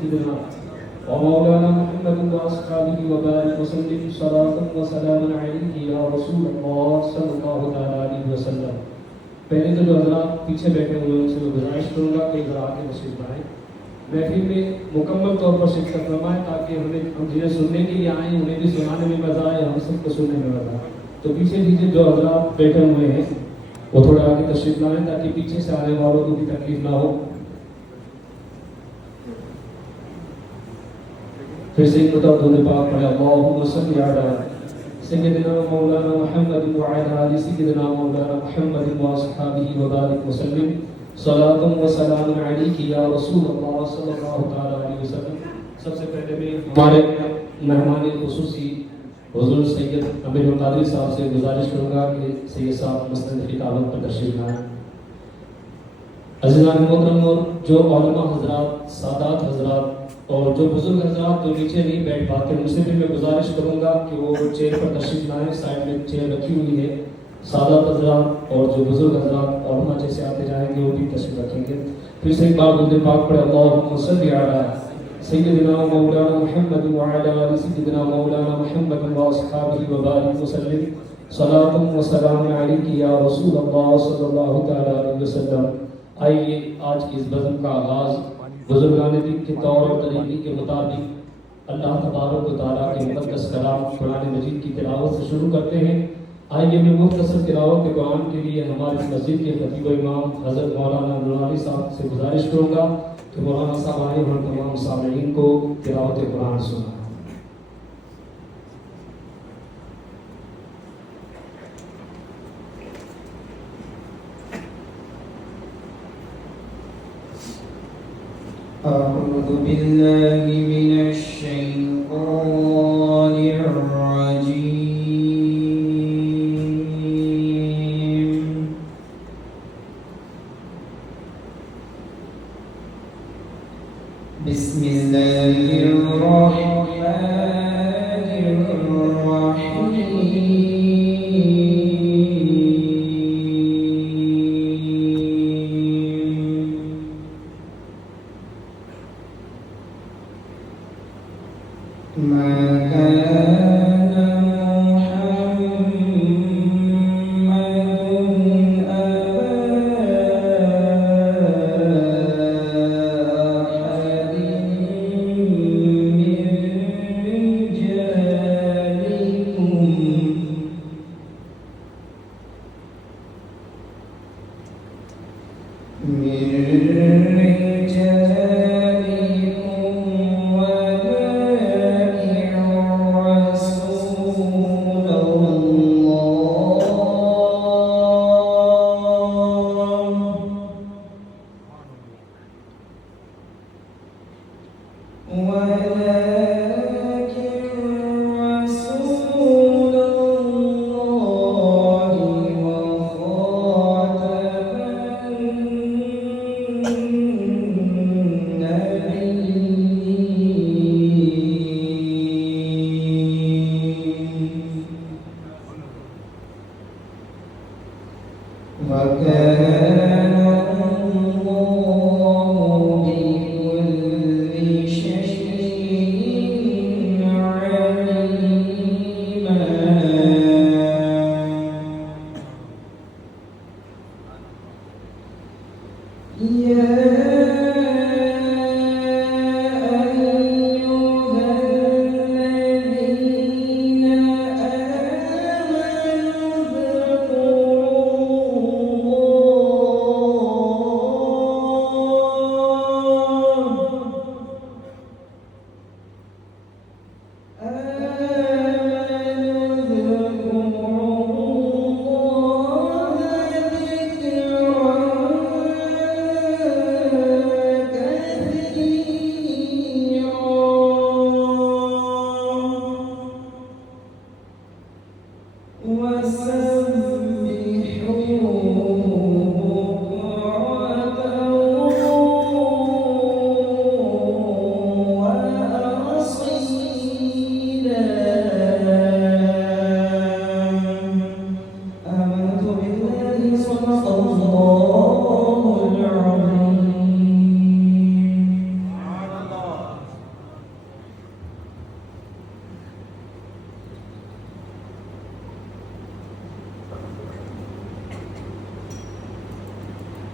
سيدنا ومولانا محمد وأصحابه وبارك وسلم صلاة وسلاما عليك يا رسول الله صلی اللہ تعالیٰ علیہ وسلم. پہلے تو جو حضرات پیچھے بیٹھے ہوئے ان سے میں گزارش کروں گا کہ ادھر آ کے تشریف لائیں، محفل میں مکمل طور پر شرکت فرمائیں تاکہ ہم جنہیں سننے کے لیے آئیں انہیں بھی سنانے میں مزہ آئے، ہم سب کو سننے میں مزہ آئے. تو پیچھے جو حضرات بیٹھے ہوئے ہیں وہ تھوڑا آگے تشریف لائیں تاکہ پیچھے سے آنے والوں کو بھی تکلیف نہ ہو. پھر سے ایک بتا دو پاک پڑھے اللہم صلی علی سیدنا مولانا محمد وعلی آل سیدنا مولانا محمد واصحابہ وبارک وسلم صلاۃ و سلام علیک یا رسول اللہ صلی اللہ تعالی علیہ وسلم. سب سے پہلے میں ہمارے مہمان خصوصی حضور سید امیر القادری صاحب سے گزارش کروں گا کہ سید صاحب مسند خطابت پر تشریف لائیں. عزیزان محترم اور جو علماء حضرات، سادات حضرات اور جو بزرگ حضرات جو نیچے نہیں بیٹھ پاتے ان سے بھی میں گزارش کروں گا کہ وہ چیئر پر تشریف لائیں. سائڈ میں چیئر رکھی ہوئی ہے. سادات حضرات اور جو بزرگ حضرات علماء جیسے آتے جائیں گے وہ بھی تشریف رکھیں گے. پھر سے ایک بار درود پاک پڑھے اللہم صلی علی سیدنا مولانا محمد وعلی آل سیدنا مولانا محمد واصحابہ وبارک وسلم صلاۃ و سلام علیک یا رسول اللہ صلی اللہ تعالی علیہ وسلم. آئیے آج کی اس بزم کا آغاز بزرگان دین کے طور اور طریقے کے مطابق اللہ تبارک و تعالیٰ کے مقدس کلام قرآن مجید کی تلاوت سے شروع کرتے ہیں. آئیے میں مختصر تلاوت قرآن کے لیے ہماری مسجد کے خطیب و امام حضرت مولانا نورانی صاحب سے گزارش کروں گا کہ مولانا صاحب آئیں اور تمام سامعین کو تلاوت قرآن سنائیں. أعوذ بالله من الشيطان الرجيم. بسم الله الرحمن الرحيم. ما كان محمد أبا أحد من رجالكم وكان الله بكل شيء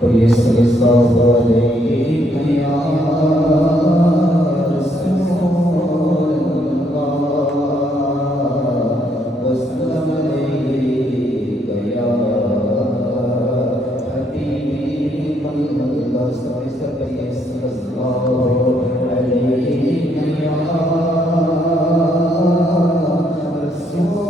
ويصرف عليك يا رسول الله وسلم عليك يا حبيب الله ويصرف عليك يا رسول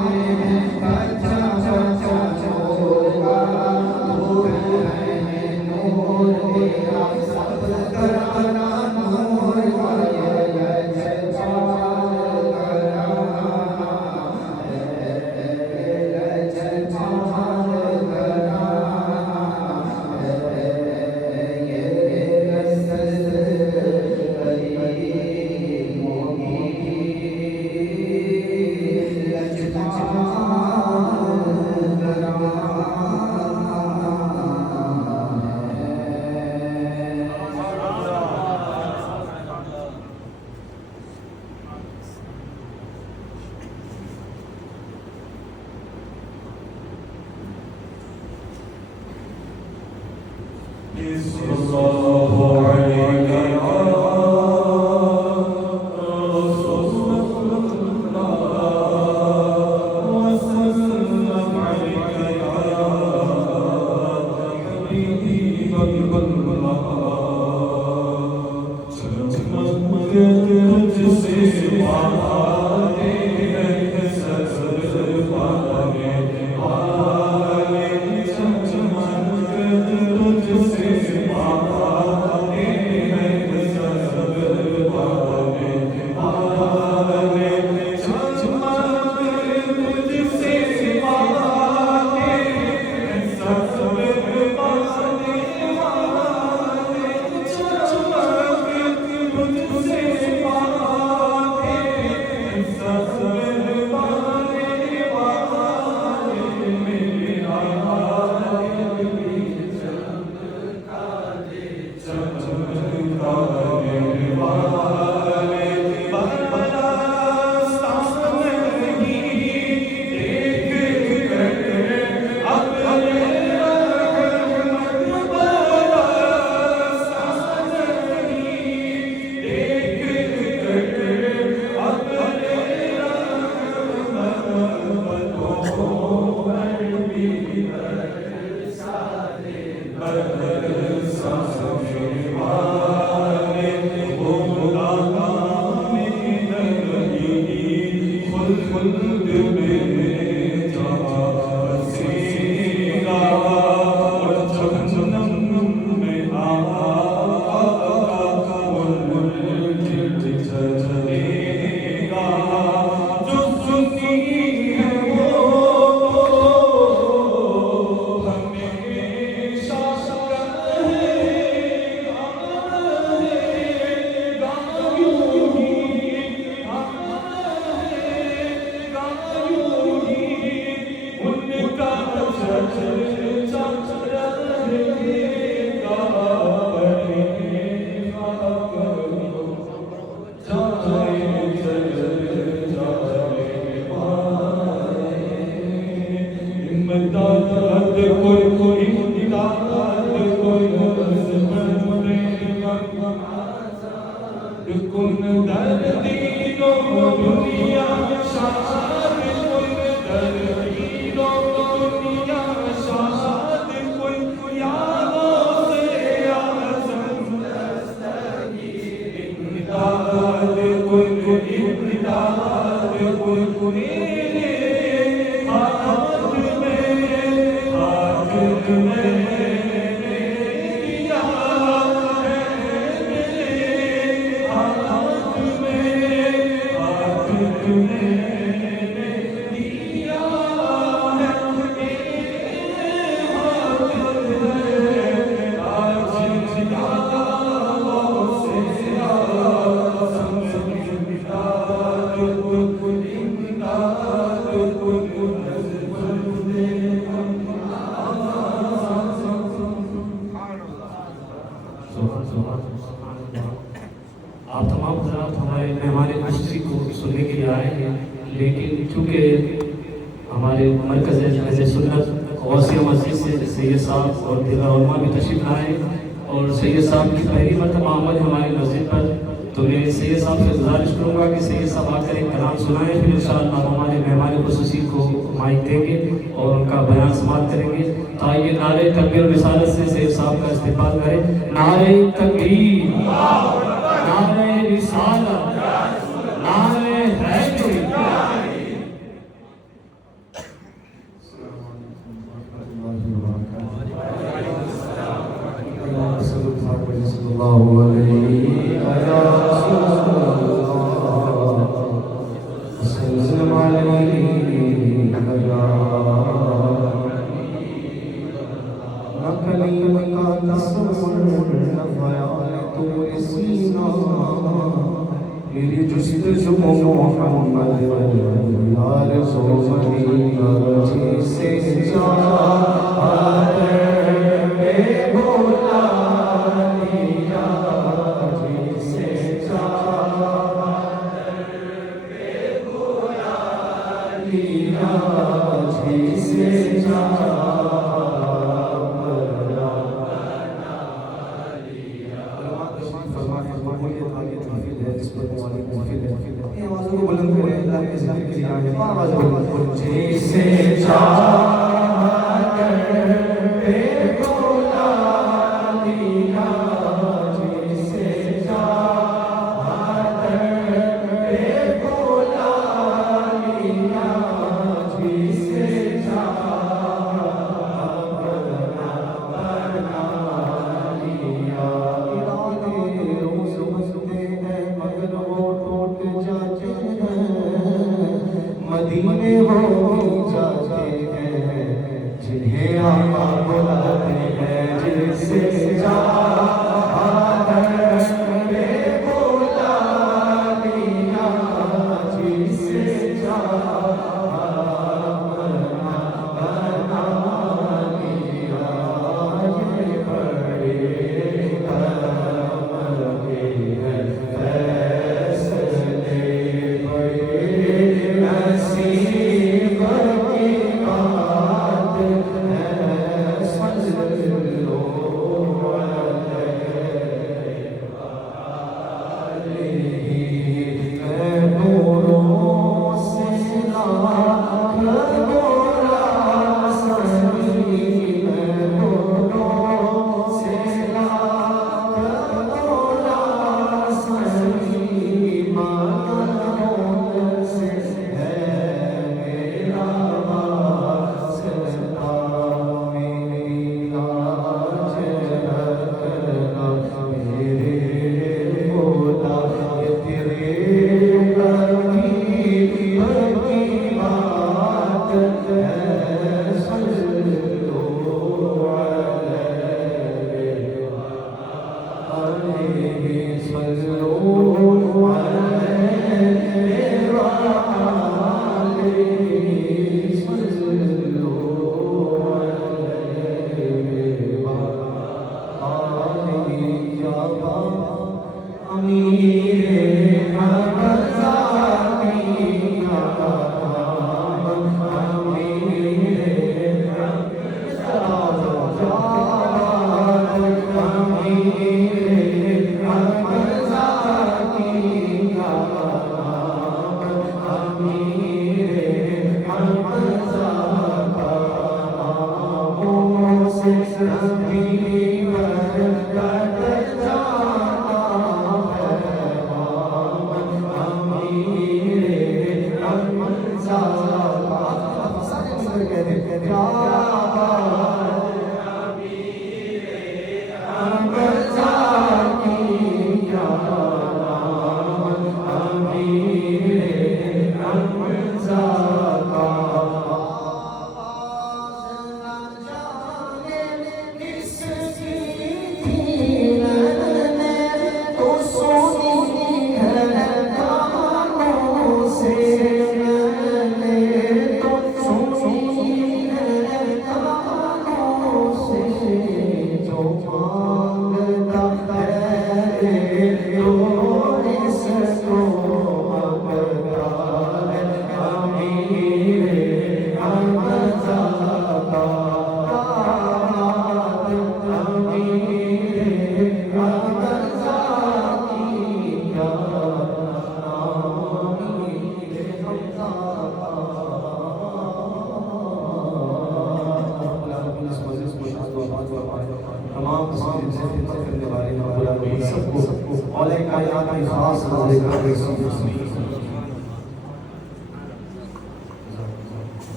Amen. آپ تمام حضرات ہمارے مہمان نشستی کو سننے کے لیے آئے ہیں، لیکن چونکہ ہمارے مرکز اہل سنت غوثیہ مسجد سے سید صاحب اور دیگر علماء بھی تشریف لائے اور سید صاحب کی پہلی مرتبہ آمد ہماری مسجد پر، تو میں سید صاحب سے گزارش کروں گا کہ سید صاحب آ کر ایک کلام سنائیں، پھر انشاءاللہ ہمارے مہمان خصوصی کو مائک دیں گے اور ان کا بیان سماعت کریں گے۔ آئیے نعرہ تکبیر و رسالت سے سید صاحب کا استقبال کریں۔ نعرہ تکبیر، نعرہ رسالت، نعرہ حیدری۔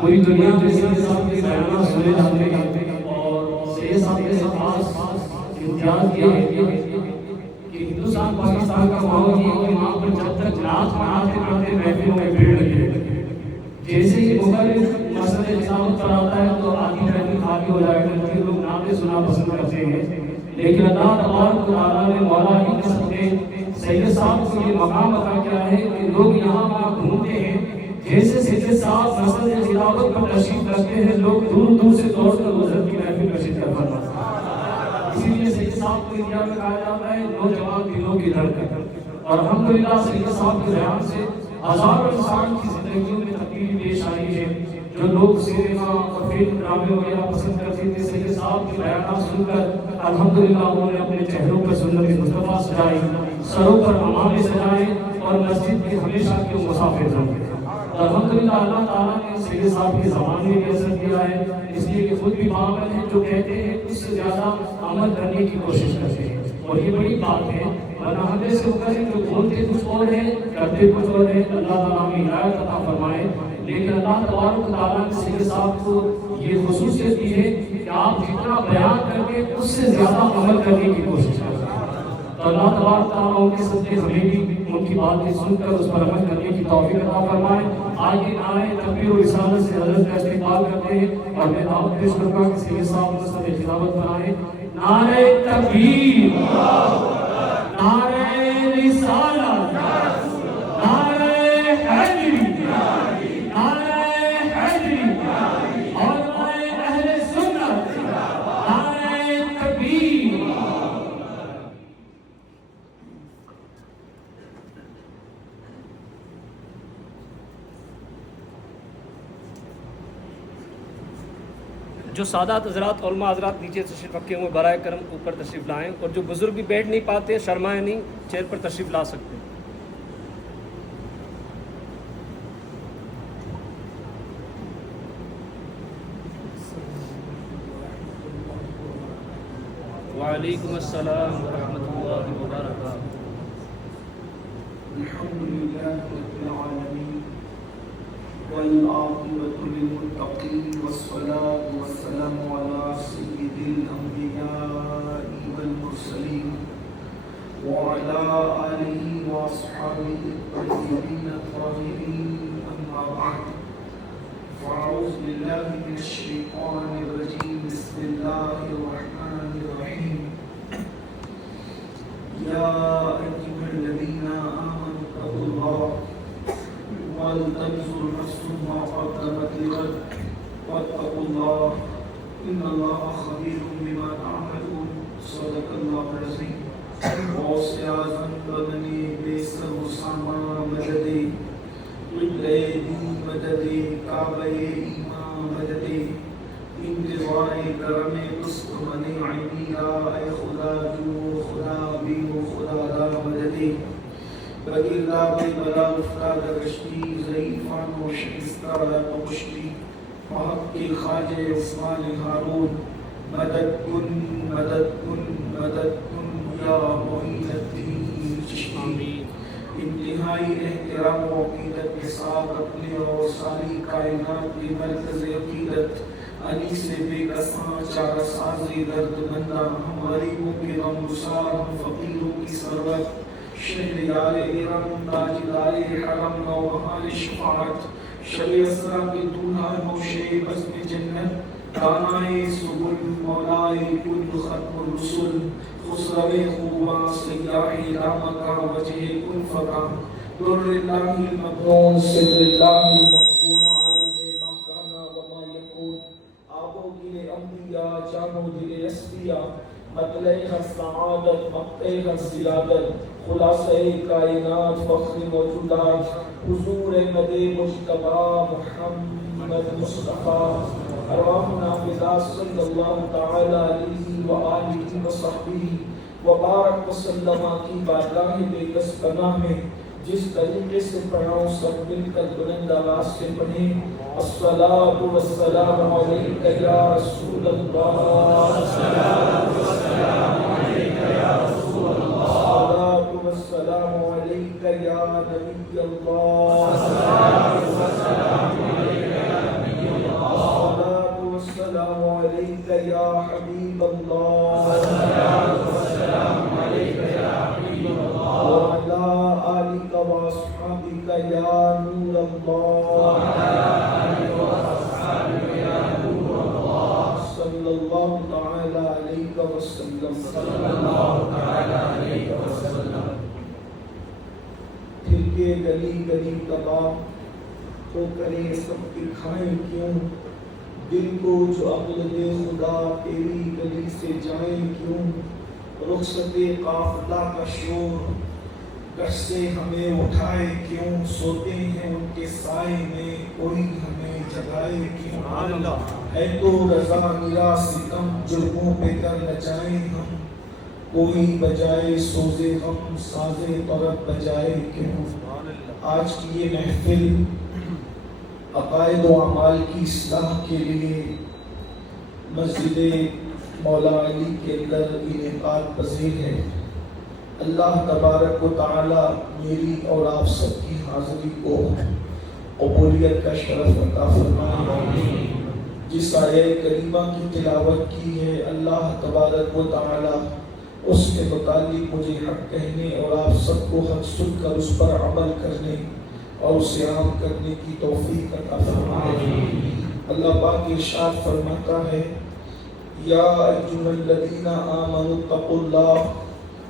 پوری دنیا میں سید صاحب کے بیانات سنے جاتے ہیں اور سید صاحب کے خاص امتیاز یہ ہے کہ ہندوستان پاکستان کا ماحول یہ ہے کہ وہاں پر جب تک نعت پڑھتے محفلوں میں بھیڑ لگی رہتی ہے. جیسے ہی مغرب مسجد اجازت پر آتا ہے تو آدھی محفل خالی ہو جائے گا، لوگ نعتیں سنا پسند کرتے ہیں. لیکن اللہ تبارک و تعالیٰ نے مولا ہی کے سامنے سید صاحب کو یہ مقام عطا کیا ہے کہ لوگ یہاں وہاں گھومتے ہیں. جیسے سید صاحب مسجد تلاوت پر تشریف رکھتے ہیں، لوگ دور دور سے دوڑ کر حضرت کی محفل میں شرکت کرتے ہیں. اسی لیے سید صاحب کو انڈیا میں کہا جاتا ہے نوجوان دلوں کی دھڑکن. اور الحمدللہ سید صاحب کے بیان سے ہزاروں انسان کی زندگیوں میں تبدیلی پیش آئی ہے. جو لوگ سینما اور فلم ڈرامے وغیرہ پسند کرتے تھے، سید صاحب کے بیانات سن کر الحمدللہ انہوں نے اپنے چہروں پر سنت مصطفیٰ سجائی، سروں پر امامے سجائے اور مسجد کے ہمیشہ کے مسافر بنے. الحمدللہ اللہ تعالیٰ نے سید صاحب کے زمانے میں اثر کیا ہے، اس لیے کہ خود بھی پاگل ہیں جو کہتے ہیں اس سے زیادہ عمل کرنے کی کوشش کرتے ہیں. اور یہ بڑی بات ہے، ورنہ ہم جیسے ہوتا ہے جو بولتے کچھ اور ہیں کرتے کچھ اور ہیں. اللہ تعالیٰ ہمیں ہدایت عطا فرمائے. لیکن اللہ تبارک و تعالیٰ نے سید صاحب کو یہ خصوصیت دی ہے کہ آپ جتنا بیان کر کے اس سے زیادہ عمل کرنے کی کوشش کرتے ہیں. تو اللہ تبارک تعالیٰ ان کے صدقے ہمیں بھی ان کی باتیں سن کر اس پر عمل کرنے کی توفیق عطا فرمائے. آج یہ نعرہ تکبیر و رسالت سے حضرت کا استقبال کرتے ہیں اور میں دعوت پیش کروں گا کہ سید صاحب مصطفی خلافت بنائے. نعرہ تکبیر، نعرہ رسالت، نعرہ حیدری، نعرہ حیدری اور نعرہ اہل سنت، نعرہ تکبیر. جو سادات حضرات علماء حضرات نیچے تشریف رکھے ہوئے برائے کرم اوپر تشریف لائیں، اور جو بزرگ بھی بیٹھ نہیں پاتے شرمائیں نہیں، چیئر پر تشریف لا سکتے ہیں۔ وعلیکم السلام ورحمۃ اللہ وبرکاتہ۔ الحمد لله رب العالمين والعاقبة للمتقين والصلاة والسلام على سيد الأنبياء والمرسلين وعلى آله وأصحابه الطيبين الطاهرين، أما بعد، فأعوذ بالله من الشيطان الرجيم، بسم الله الرحمن الرحيم، يا أيها الذين آمنوا اتقوا الله ولتنظر نفس ما قدمت لغد واتقوا الله إن الله خبير بما تعملون، صدق الله العظيم۔ غوث اعظم ببنی بیسر اسامہ مددے، قبلے دی مددے، کعبہ ایمان مددے، انتظار کرم قسط منع عینیا، اے خدا جو خدا بینو خدا دا مددے، بگردہ بے بلا افتاد رشتی، ضعیفان و شکستہ پوشتی، محق کے خواجہ عثمان ہارون، مدد کن مدد کن مدد کن یا معین الدین چشتی۔ انتہائی احترام و عقیدت کے ساتھ اپنے اور ساری کائنات کے مرکز عقیدت انیس بے کساں چارہ ساز درد مندہ، ہم غریبوں کے غمگسار، ہم فقیروں کی سرورت، شہریار ارم تاجدار حرم نوبہار شفاعت، شب اسرا کے دولہا نوشے بزم جنت، دانائے سبل مولائے کل ختم الرسل، خسرو خوباں سیاح رامکا وجہ کن فکا، در اللہ المبعون صدر اللہ المقبون، عالم ما کانا وما یکون، آبو گل انبیاء جانو دل اسفیاء، مطلع سعادت مقتع زیادت، خلاصہ کائنات فخر موجودات، حضور مد مجتبی محمد مصطفیٰ، ارواحنا بذات صلی اللہ تعالی علیہ وآلہ وصحبہ وبارک وسلم کی بارگاہ بے کس پناہ میں جس طریقے سے پڑھاؤں سب مل کر بلند آواز سے پڑھیں۔ الصلاۃ والسلام علیک یا رسول اللہ، الصلاۃ والسلام علیک یا رسول اللہ، الصلاۃ والسلام علیک یا نبی اللہ، الصلاۃ والسلام علیک یا نبی اللہ، الصلاۃ والسلام علیک یا حبیب اللہ، الصلاۃ والسلام علیک یا حبیب اللہ، وعلی آلک واصحابک یا نور اللہ، صلی اللہ تعالی علیہ وسلم، صلی اللہ تعالی علیہ وسلم۔ پھر کے گلی گلی تباہ تو کرے سب دکھائیں کیوں، دل کو جو عقل دے خدا تیری گلی سے جائیں کیوں، رخصت قافلہ کا شور گھر سے ہمیں اٹھائے کیوں، سوتے ہیں ان کے سائے میں کوئی ہمیں جگائے کیوں، ہے تو رضا میرا ستم جرموں پہ کر نہ جائیں ہم، کوئی بجائے سوزے غم سازے طرب بجائے کیوں۔ آج کی یہ محفل عقائد و اعمال کی اصلاح کے لیے مسجد مولا علی کے اندر انعقاد پذیر ہے۔ اللہ تبارک و تعالی میری اور آپ سب کی حاضری کو قبولیت کا شرف عطا فرمائے۔ جس آیہ کریمہ کی تلاوت کی ہے اللہ تبارک و تعالی اس کے متعلق مجھے حق کہنے اور آپ سب کو حق سن کر اس پر عمل کرنے اور اسے عام کرنے کی توفیق عطا فرمائے۔ اللہ پاک ارشاد فرماتا ہے، یا ایھا الذین آمنوا اتقوا اللہ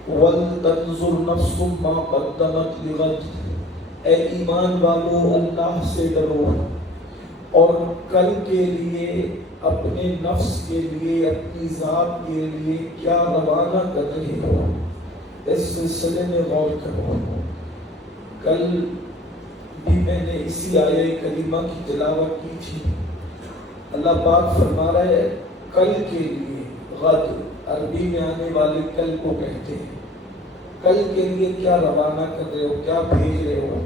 وَلْتَنْظُرْ نَفْسٌ مَا قَدَّمَتْ لِغَدٍ، اے ایمان والو اللہ سے ڈرو اور کل کے لیے اپنے نفس کے لیے اپنی ذات کے لیے کیا روانہ کر رہے ہو، اس سلسلے میں غور کرو۔ کل بھی میں نے اسی آیہ کریمہ کی تلاوت کی تھی۔ اللہ پاک فرما رہے ہیں کل کے لیے، غد عربی میں آنے والے کل کو کہتے ہیں، کل کے لیے کیا روانہ کر رہے ہو، کیا بھیج رہے ہو،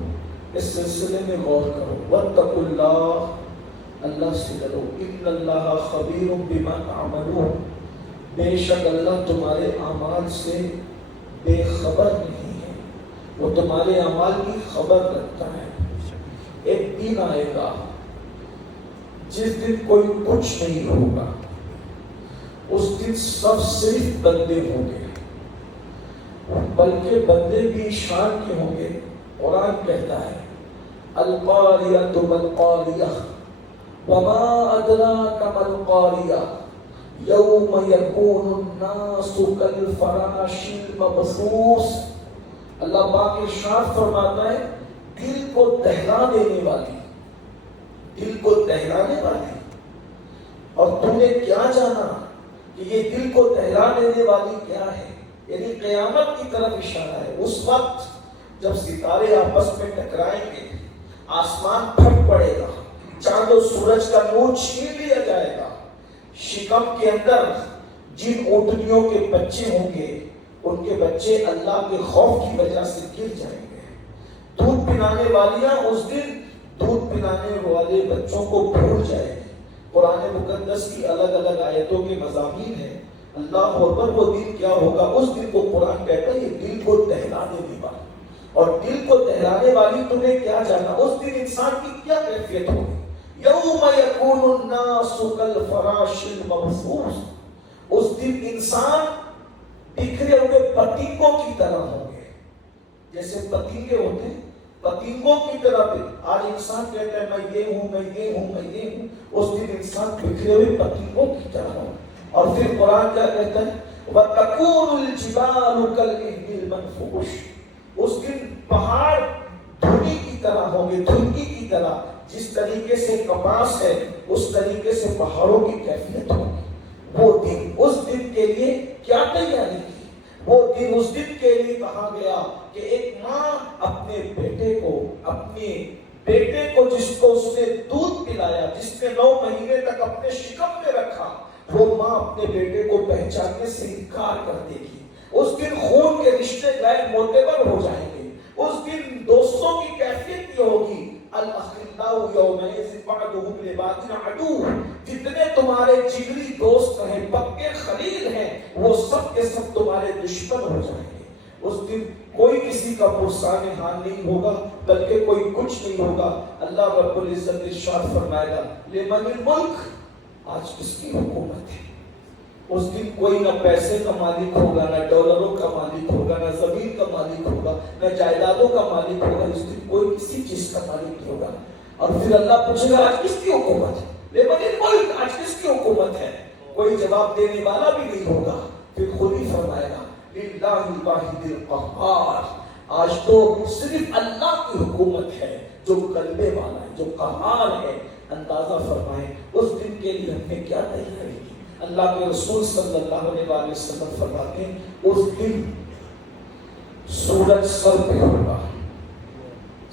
اس سلسلے میں غور کرو۔ واتقوا اللہ، اللہ سے ڈرو، ان اللہ خبیر بما تعملون، بے شک اللہ تمہارے اعمال سے بے خبر نہیں ہے، وہ تمہارے اعمال کی خبر رکھتا ہے۔ ایک دن آئے گا جس دن کوئی کچھ نہیں ہوگا، اس دن سب صرف بندے ہوں گے، بلکہ بندے بھی شان کے ہوں گے۔ قرآن کہتا ہے القاریۃ مالقاریہ وما ادراک ما القاریہ یوم یکون الناس کالفراش المبثوث۔ اللہ پاک ارشاد فرماتا ہے دل کو دہلا دینے والی، دل کو دہلانے والی، اور تم نے کیا جانا کہ یہ دل کو دہلا دینے والی کیا ہے؟ یعنی قیامت کی طرف اشارہ ہے۔ اس وقت جب ستارے آپس میں ٹکرائیں گے، آسمان پھٹ پڑے گا، چاند و سورج کا نور چھین لیا جائے گا، شکم کے اندر جن اونٹنیوں کے بچے ہوں گے ان کے بچے اللہ کے خوف کی وجہ سے گر جائیں گے۔ دودھ پلانے والیاں اس دن دودھ پلانے والے بچوں کو بھول جائیں گے۔ قرآن مقدس کی الگ الگ آیتوں کے مضامین ہیں۔ اللہ اکبر، وہ دن کیا ہوگا؟ اس دن کو قرآن کہتا ہے یہ دل کو دہلانے والی، اور دل کو دہلانے والی تمہیں کیا جانا؟ اس دن انسان کی کیا کیفیت ہوگی؟ یوم یکون الناس کالفراش المبثوث، اس دن انسان بکھرے ہوئے پتنگوں کی طرح ہوں گے۔ جیسے پتنگے ہوتے ہیں، پتنگوں کی طرح آج انسان کہتا ہے میں یہ ہوں، میں یہ ہوں، میں یہ ہوں، اس دن انسان بکھرے ہوئے پتنگوں کی طرح ہوں۔ اور پھر قرآن کیا کہتا ہے وَتَكُونُ الْجِبَالُ كَالْعِهْنِ الْمَنْفُوشِ، اس دن پہاڑ دھنی کی طرح ہوں گے، دھنکی کی طرح۔ جس طریقے سے کپاس ہے اس طریقے سے پہاڑوں کی کیفیت ہوگی۔ وہ دن، اس دن کے لیے کیا تیاری کی؟ وہ دن، اس دن کے لیے کہا گیا کہ ایک ماں اپنے بیٹے کو جس کو اس نے دودھ پلایا، جس نے 9 مہینے تک اپنے شکم میں رکھا، وہ ماں اپنے بیٹے کو پہچاننے سے انکار کر دے گی۔ اس دن خون کے رشتے غیر معتبر ہو جائیں گے۔ اس دن دوستوں کی کیفیت یہ ہوگی الاخلاء یومئذ بعضهم لبعض عدو، جتنے تمہارے جگری دوست ہیں، پکے خلیل ہیں، وہ سب کے سب تمہارے دشمن ہو جائیں گے۔ اس دن کوئی کسی کا پرسان حال نہیں ہوگا، بلکہ کوئی کچھ نہیں ہوگا۔ اللہ رب العزت ارشاد فرمائے گا لمن الملک، آج کس کی حکومت ہے؟ اس دن کوئی نہ پیسے کا مالک ہوگا، نہ ڈالروں کا مالک ہوگا، نہ زمین کا مالک ہوگا، نہ جائیدادوں کا مالک ہوگا۔ اس دن کوئی کسی چیز کا مالک نہیں ہوگا۔ اور پھر اللہ پوچھے گا آج کس کی حکومت ہے؟ لمن الملک، آج کس کی حکومت ہے؟ کوئی جواب دینے والا بھی نہیں ہوگا۔ پھر خود ہی فرمائے گا للہ الواحد القہار، آج تو صرف اللہ کی حکومت ہے جو غلبے والا ہے، جو قہار ہے۔ اندازہ فرمائیں اس دن کے لیے ہم نے کیا تیاری کی۔ اللہ کے رسول صلی اللہ علیہ وسلم فرماتے ہیں اس دن سورج سر پہ ہوگا،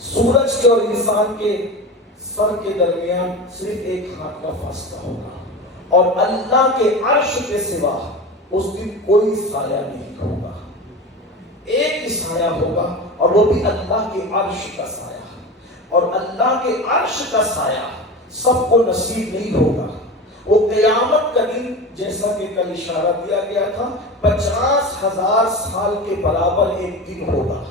سورج کے اور انسان کے سر کے درمیان صرف ایک ہاتھ کا فاصلہ ہوگا، اور اللہ کے عرش کے سوا اس دن کوئی سایہ نہیں ہوگا۔ ایک ہی سایہ ہوگا، اور وہ بھی اللہ کے عرش کا سایہ، اور اللہ کے عرش کا سایہ سب کو نصیب نہیں ہوگا۔ وہ قیامت کا دن جیسا کہ کل اشارہ دیا گیا تھا 50,000 سال کے برابر ایک دن ہوگا۔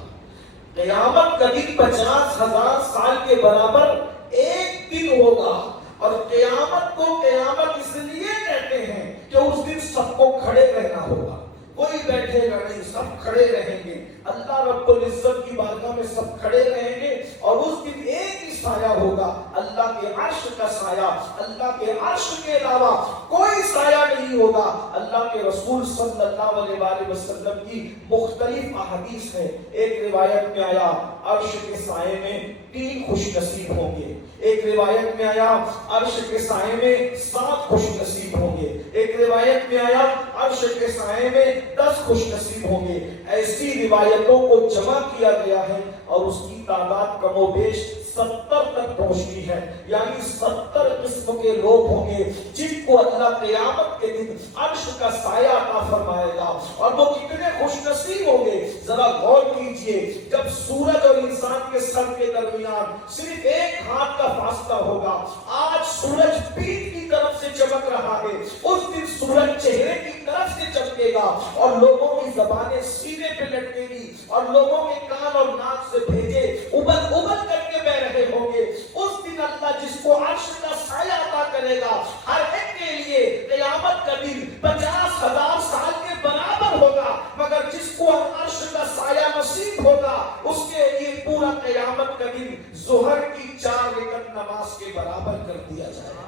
قیامت کا دن 50,000 سال کے برابر ایک دن ہوگا۔ اور قیامت کو قیامت اس لیے کہتے ہیں کہ اس دن سب کو کھڑے رہنا ہوگا، کوئی بیٹھے گا نہیں، سب کھڑے رہیں گے۔ اللہ رب العزت کی بارگاہ میں سب کھڑے رہیں گے، اور اس دن ایک ہی سایہ ہوگا، اللہ کے عرش کا سایہ۔ اللہ کے عرش کے علاوہ کوئی سایہ نہیں ہوگا۔ اللہ کے رسول صلی اللہ علیہ وآلہ وسلم کی مختلف احادیث ہیں۔ ایک روایت میں آیا عرش کے سائے میں 3 خوش نصیب ہوں گے، ایک روایت میں آیا عرش کے سائے میں 7 خوش نصیب ہوں گے، ایک روایت میں آیا عرش کے سائے میں 10 خوش نصیب ہوں گے. ایسی روایتوں کو جمع کیا گیا ہے اور اس کی تعداد کم و بیش 70 تک پہنچتی ہے. یعنی 70 قسم کے لوگ ہوں گے جن کو اللہ قیامت کے دن عرش کا سایہ عطا فرمائے گا. اور وہ کتنے خوش نصیب ہوں گے ذرا غور کیجئے. جب سورج اور انسان کے سر کے درمیان صرف ایک ہاتھ کا فاصلہ ہوگا. آج سورج پیٹھ کی طرف سے چمک رہا ہے, اس دن سورج چہرے کی طرف سے چمکے گا اور لوگوں کی زبانیں سینے پہ لٹکے گی اور لوگوں کے کان اور ناک سے بھیجے ابل ابل کر کے بہ رہے ہوں گے. اس دن اللہ جس کو عرش کا سایہ عطا کرے گا ہر ایک کے لیے قیامت کا دن 50,000 سال کے برابر ہوگا, مگر جس کو عرش کا سایہ نصیب ہوگا اس کے لیے پورا قیامت کا دن ظہر کی 4 رکعت نماز کے برابر کر دیا جائے گا.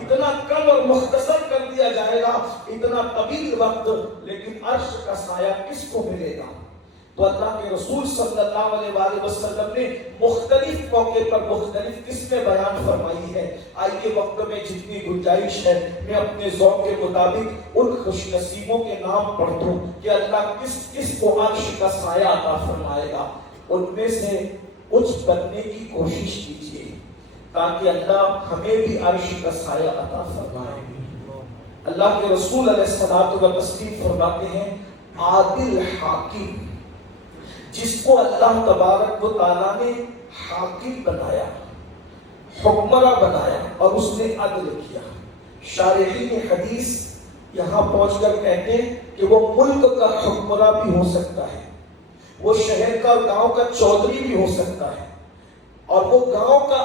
اتنا کم اور مختصر کر دیا جائے گا, اتنا طویل وقت. لیکن عرش کا سایہ کس کو ملے گا؟ تو اللہ کے رسول صلی اللہ علیہ وآلہ وسلم نے مختلف موقع پر مختلف قسمیں بیان فرمائی ہے. آئیے وقت میں جتنی گنجائش ہے میں اپنے ذوق کے مطابق ان خوش نصیبوں کے نام پڑھ دوں کہ اللہ کس کس کو عرش کا سایہ عطا فرمائے گا. ان میں سے کچھ بننے کی کوشش کیجیے تاکہ اللہ ہمیں بھی عرش کا سایہ عطا فرمائے. اللہ کے رسول علیہ الصلوۃ والتسلیم فرماتے ہیں عادل حاکم, جس کو اللہ تبارک و تعالیٰ نے حاکم بنایا, حکمراں بنایا اور اس نے عدل کیا. شارحین حدیث یہاں پہنچ کر کہتے ہیں کہ وہ ملک کا حکمراں بھی ہو سکتا ہے, وہ شہر کا گاؤں کا چودھری بھی ہو سکتا ہے, اور وہ گاؤں کا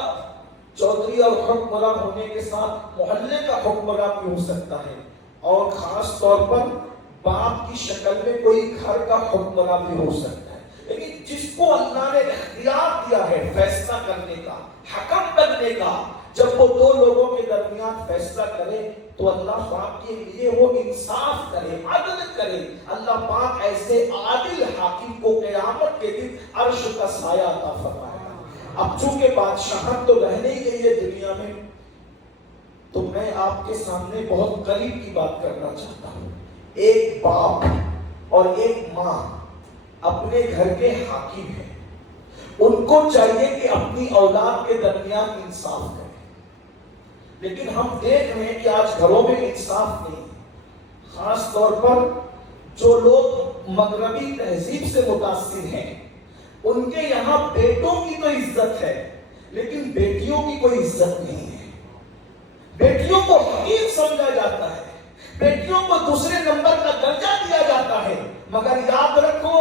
چودھری اور حکمراں ہونے کے ساتھ محلے کا حکمراں بھی ہو سکتا ہے, اور خاص طور پر باپ کی شکل میں کوئی گھر کا حکمراں بھی ہو سکتا ہے. لیکن جس کو اللہ نے اختیار دیا ہے فیصلہ کرنے کا, حکم بننے کا, جب وہ 2 لوگوں کے درمیان فیصلہ کرے تو اللہ پاک کے لیے وہ انصاف کرے, عدل کرے. اللہ پاک ایسے عادل حاکم کو قیامت کے دن عرش کا سایہ عطا فرمائے گا. اب چونکہ بادشاہت تو رہ نہیں گئی ہے دنیا میں, تو میں آپ کے سامنے بہت قریب کی بات کرنا چاہتا ہوں. ایک باپ اور ایک ماں اپنے گھر کے حاکم ہیں, ان کو چاہیے کہ اپنی اولاد کے درمیان انصاف کریں. لیکن ہم دیکھ رہے ہیں کہ آج گھروں میں انصاف نہیں, خاص طور پر جو لوگ مغربی تہذیب سے متاثر ہیں ان کے یہاں بیٹوں کی تو عزت ہے لیکن بیٹیوں کی کوئی عزت نہیں ہے. بیٹیوں کو حقیر سمجھا جاتا ہے, بیٹیوں کو دوسرے نمبر کا درجہ دیا جاتا ہے. مگر یاد رکھو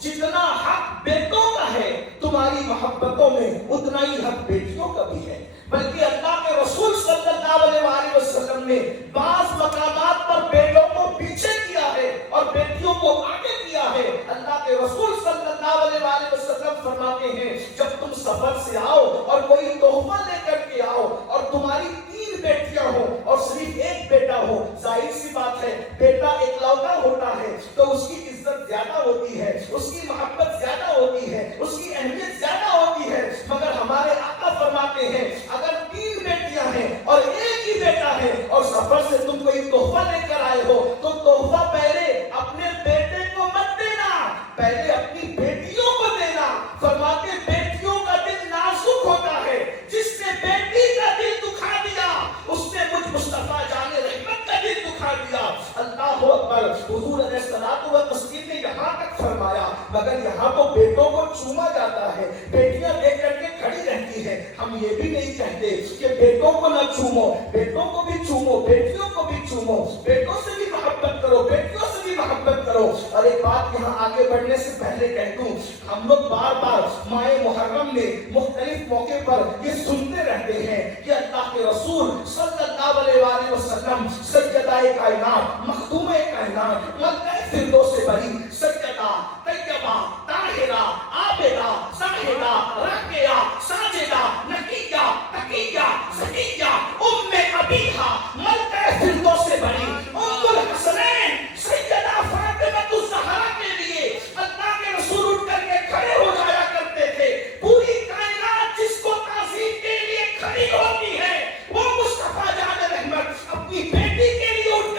جتنا حق بیٹوں کا ہے تمہاری محبتوں میں اتنا ہی حق بیٹیوں کا بھی ہے. بلکہ اللہ کے رسول صلی اللہ علیہ وآلہ وسلم نے بعض مقامات پر بیٹوں کو پیچھے کیا ہے اور بیٹیوں کو آگے کیا ہے. اللہ کے رسول صلی اللہ علیہ وآلہ وسلم فرماتے ہیں جب تم سفر سے آؤ اور کوئی تحفہ لے کر کے آؤ اور تمہاری 3 بیٹیاں ہو اور صرف ایک بیٹا ہو, ظاہر سی بات ہے بیٹا اکلوتا ہوتا ہے تو اس کی عزت زیادہ ہوتی ہے, اس کی محبت زیادہ ہوتی ہے, اس کی اہمیت زیادہ ہوتی ہے. مگر ہمارے آقا فرماتے ہیں اگر 3 بیٹیاں ہیں اور ایک ہی بیٹا ہے اور سفر سے تم کوئی تحفہ لے کر آئے ہو تو تحفہ پہلے اپنے بیٹے کو مت دینا, پہلے اپنی بیٹیوں کو دینا. فرماتے بیٹیوں کا دل نازک ہوتا ہے, جس نے بیٹی کا دل دکھا دیا اس نے مجھ مصطفیٰ جان رحمت کا دل دکھا دیا. اللہ اکبر. حضور علیہ الصلوۃ والتسلیم نے یہاں تک فرمایا مگر یہاں تو بیٹوں کو چوما جاتا ہے, بیٹیاں دیکھ کر کے کھڑی رہتی ہے. ہم یہ بھی نہیں کہتے کہ بیٹوں کو نہ چومو, بیٹوں کو بھی چومو, بیٹیوں کو بھی چومو, بیٹوں سے بھی محبت کرو, بیٹیوں سے بھی محبت کرو. اور ایک بات یہاں آگے بڑھنے سے پہلے کہہ دوں, ہم لوگ بار بار ماہ محرم میں مختلف موقع پر یہ سنتے رہتے ہیں کہ اللہ کے رسول صلی اللہ علیہ وآلہ وسلم سیدہ کائنات, مخدومہ کائنات, ملکہ فردوس سے بری سیدہ طیبہ طاہرہ عابدہ زاہدہ راکعہ ساجدہ نقیہ تقیہ زکیہ ام ابیہا ملکہ فردوس سے بری ام الحسنین سیدہ فاطمہ الزہرا کے لیے اللہ کے رسول اٹھ کر کے کھڑے ہو جایا کرتے تھے. پوری کائنات جس کو تعظیم کے لیے کھڑی ہوتی ہے وہ مصطفیٰ جان رحمت اپنی بیٹی کے لیے اٹھ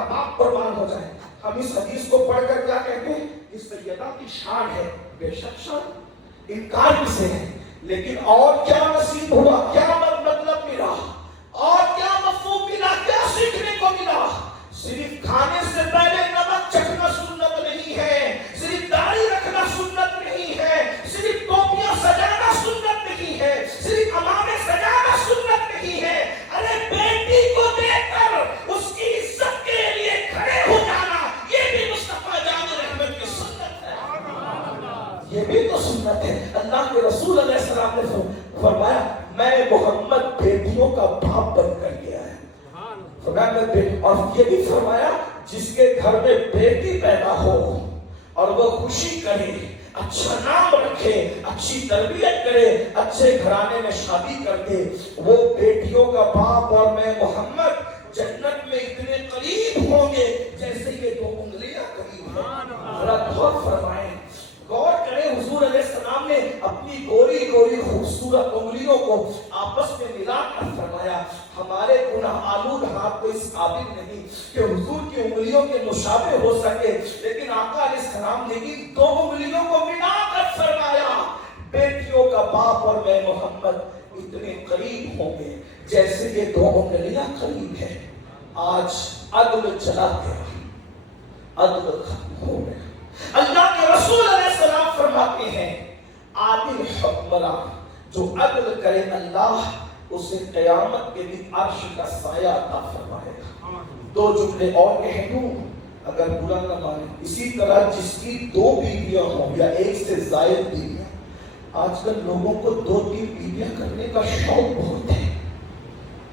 ماں باپ قربان ہو جائیں. ہم اس حدیث کو پڑھ کر کیا کہتے ہیں؟ اس سیدہ کی شان ہے. بے شک شان انکار کسے ہے, لیکن اور کیا نصیب ہوا, کیا مطلب ملا, اور کیا مفہوم ملا, کیا سیکھنے کو ملا؟ صرف کھانے سے پہلے نمک چکھنا سنت نہیں ہے, صرف داڑھی رکھنا سنت نہیں ہے, صرف ٹوپیاں سجانا سنت نہیں ہے, صرف امامے سجانا سنت نہیں ہے. ارے بیٹی کو دیکھ کر اس کی عزت کے لیے کھڑے ہو جانا, یہ بھی مصطفیٰ جان رحمت کی سنت ہے, یہ بھی تو سنت ہے. اللہ کے رسول علیہ السلام نے فرمایا میں محمد بیٹیوں کا باپ بن کر گیا ہے. اور یہ بھی فرمایا جس کے گھر میں بیٹی پیدا ہو اور وہ خوشی کرے, اچھا نام رکھے, اچھی تربیت کرے, اچھے گھرانے میں شادی کر دے, وہ بیٹیوں کا باپ اور میں محمد جنت میں اتنے قریب ہوں گے جیسے یہ دو انگلیاں قریب ہیں. ذرا غور فرمائیں, غور کریں. حضور علیہ السلام نے اپنی گوری گوری خوبصورت انگلیوں کو آپس میں ملا کر فرمایا ہمارے گناہ آلود ہاتھ تو اس قابل نہیں کہ حضور کی انگلیوں کے مشابہ ہو سکے, لیکن آقا علیہ السلام نے ان دو انگلیوں کو ملا کر فرمایا بیٹیوں کا باپ اور میں محمد اتنے قریب ہوں گے جیسے یہ دو انگلیاں قریب ہیں. آج عدل چلا گیا, عدل ختم ہو گیا. اللہ کے رسول علیہ السلام فرماتے ہیں عادل حکمراں جو عدل کرے اللہ اسے قیامت کے دن عرش کا سایہ عطا فرمائے گا. دو جملے اور کہہ دوں اگر برا نہ مانے. اسی طرح جس کی دو بیویاں ہوں یا ایک سے زائد بیویاں, آج کل لوگوں کو 2-3 بیویاں کرنے کا شوق بہت ہے,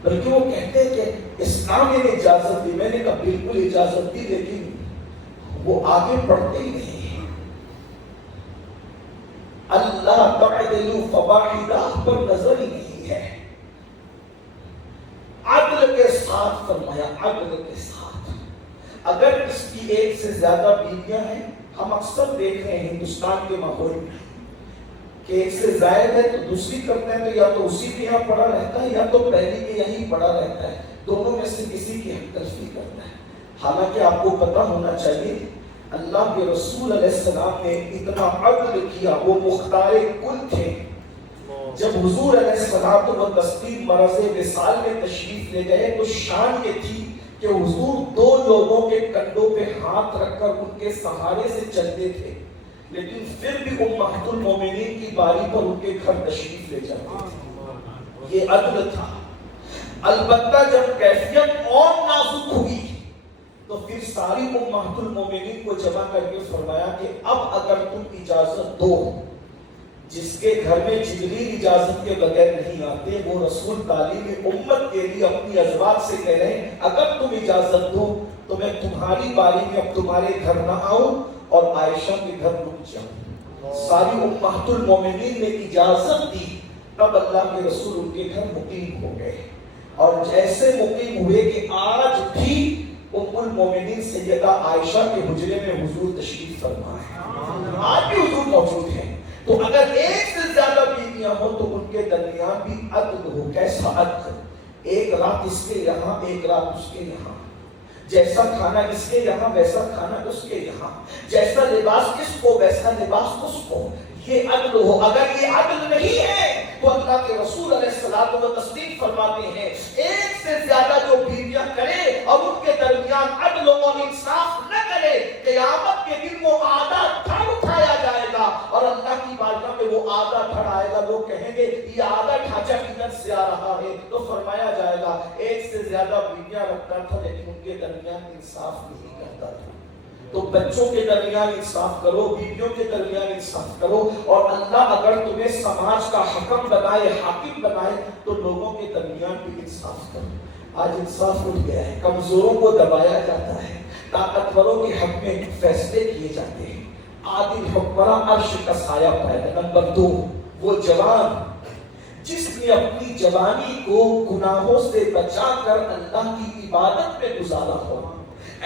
بلکہ وہ کہتے ہیں کہ اسلام نے اجازت دی. میں نے کہا بالکل اجازت دی, لیکن وہ آگے بڑھتے ہی نہیں. اللہ تعدلوا فواحدہ پر نظر ہی نہیں ہے. عدل کے ساتھ فرمایا, عدل کے ساتھ. اگر اس کی ایک سے زیادہ بیویاں ہیں, ہم اکثر دیکھ رہے ہیں ہندوستان کے ماحول میں کہ ایک سے زائد ہے تو دوسری کرتے ہیں تو یا تو اسی کے یہاں پڑا رہتا ہے یا تو پہلی کے یہیں پڑا رہتا ہے, دونوں میں سے کسی کی حق تلفی کرتا ہے. حالانکہ آپ کو پتہ ہونا چاہیے اللہ کے رسول علیہ السلام نے اتنا عدل کیا. وہ مختار کل تھے. جب حضور علیہ السلام تو وہ تسلیم مرض وصال میں تشریف لے گئے تو شان یہ تھی کہ حضور 2 لوگوں کے کندھوں پہ ہاتھ رکھ کر ان کے سہارے سے چلتے تھے, لیکن پھر بھی امہات المومنین کی باری پر ان کے گھر تشریف لے جاتے تھے. یہ عدل تھا. البتہ جب کیفیت اور نازک ہوئی تو پھر ساری امہات المومنین کو جمع کر کے فرمایا کہ اب اگر تم اجازت دو, جس کے گھر میں جبریل اجازت کے بغیر نہیں آتے, وہ رسول تعلیم امت کے لیے اپنی ازواج سے کہہ رہے ہیں اگر تم اجازت دو تو میں تمہاری باری میں اب تمہارے گھر نہ آؤں اور عائشہ کے گھر رک جاؤں. ساری امہات المومنین نے اجازت دی, تب اللہ کے رسول ان کے گھر مقیم ہو گئے. اور جیسے مقیم ہوئے کہ آج بھی ام المومنین سیدہ عائشہ کے حجرے میں حضور تشریف فرما ہے, آج بھی حضور موجود ہیں. تو اگر ایک سے زیادہ بیویاں ہوں تو ان کے درمیان بھی عدل ہو. کیسا عدل؟ ایک رات اس کے یہاں, ایک رات اس کے یہاں, جیسا کھانا اس کے یہاں ویسا کھانا اس کے یہاں, جیسا لباس اس کو ویسا لباس اس کو. یہ عدل ہو. اگر یہ عدل نہیں ہے تو اللہ کے رسول علیہ الصلوۃ والتسلیم فرماتے ہیں ایک سے زیادہ جو بیویاں کرے اور ان کے درمیان عدل اور انصاف نہ کرے, قیامت کے دن وہ آدھا دھڑ اٹھایا جائے گا اور اللہ کی بارگاہ میں وہ آدھا دھڑ آئے گا. لوگ کہیں گے یہ آدھا ڈھانچہ کدھر سے آ رہا ہے, تو فرمایا جائے گا ایک سے زیادہ بیویاں رکھتا تھا لیکن ان کے درمیان انصاف نہیں کرتا تھا. تو بچوں کے درمیان انصاف کرو, بیویوں کے درمیان انصاف کرو, اور اللہ اگر تمہیں سماج کا حکم بنائے, حاکم بنائے, تو لوگوں کے درمیان بھی انصاف کرو. آج انصاف اٹھ گیا ہے, کمزوروں کو دبایا جاتا ہے, طاقتوروں کے حق میں فیصلے کیے جاتے ہیں. عادل حکمراں عرش کا سایہ پائے گا. نمبر 2, وہ جوان جس نے اپنی جوانی کو گناہوں سے بچا کر اللہ کی عبادت میں گزارا ہو,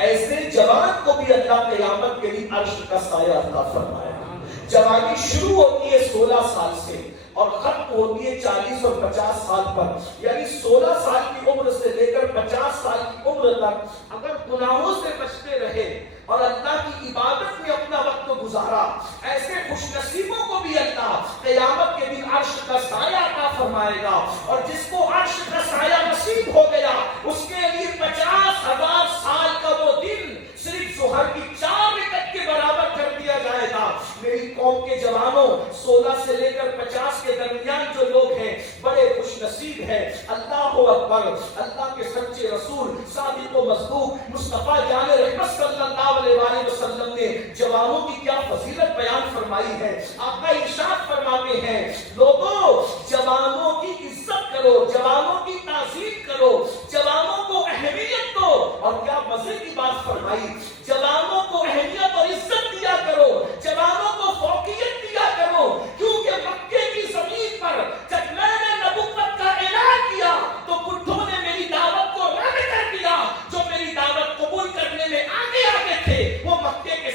ایسے جوان کو بھی اللہ قیامت کے لیے عرش کا سایہ عطا فرمائے گا. جوانی شروع ہوتی ہے 16 سال سے, اور ختم ہوتی ہے 40 اور 50 سال پر، یعنی 16 سال کی عمر سے لے کر 50 سال کی عمر تک اگر گناہوں سے بچتے رہے اور اللہ کی عبادت میں اپنا وقت گزارا، ایسے خوش نصیبوں کو بھی اللہ قیامت کے دن عرش کا سایہ عطا فرمائے گا، اور جس کو عرش کا سایہ نصیب ہو گیا اس کے لیے 50,000 سال کا وہ دن صرف ظہر کی 4 رکعت کے برابر کر دیا جائے گا۔ میری قوم کے جوانوں، 16 سے لے کر 50 کے درمیان جو لوگ ہیں بڑے خوش نصیب ہیں۔ اللہ اکبر، اللہ کے سچے رسول صادق و مصدوق مصطفیٰ جان رحمت صلی اللہ علیہ وآلہ وسلم نے جوانوں کی کیا فضیلت بیان فرمائی ہے۔ آقا ارشاد فرماتے ہیں، لوگوں جوانوں کی عزت کرو، جوانوں کی تعظیم کرو، جوانوں کو اہمیت دو، اور کیا مزے کی بات فرمائی، جوانوں کو اہمیت اور عزت دیا کرو، جوانوں کو فوقیت دیا کرو، کیونکہ مکے کی زمین پر جب میں نے نبوت کا اعلان کیا تو بڈھوں نے میری دعوت کو رد کر دیا، جو میری دعوت قبول کرنے میں آگے آگے تھے وہ مکے کے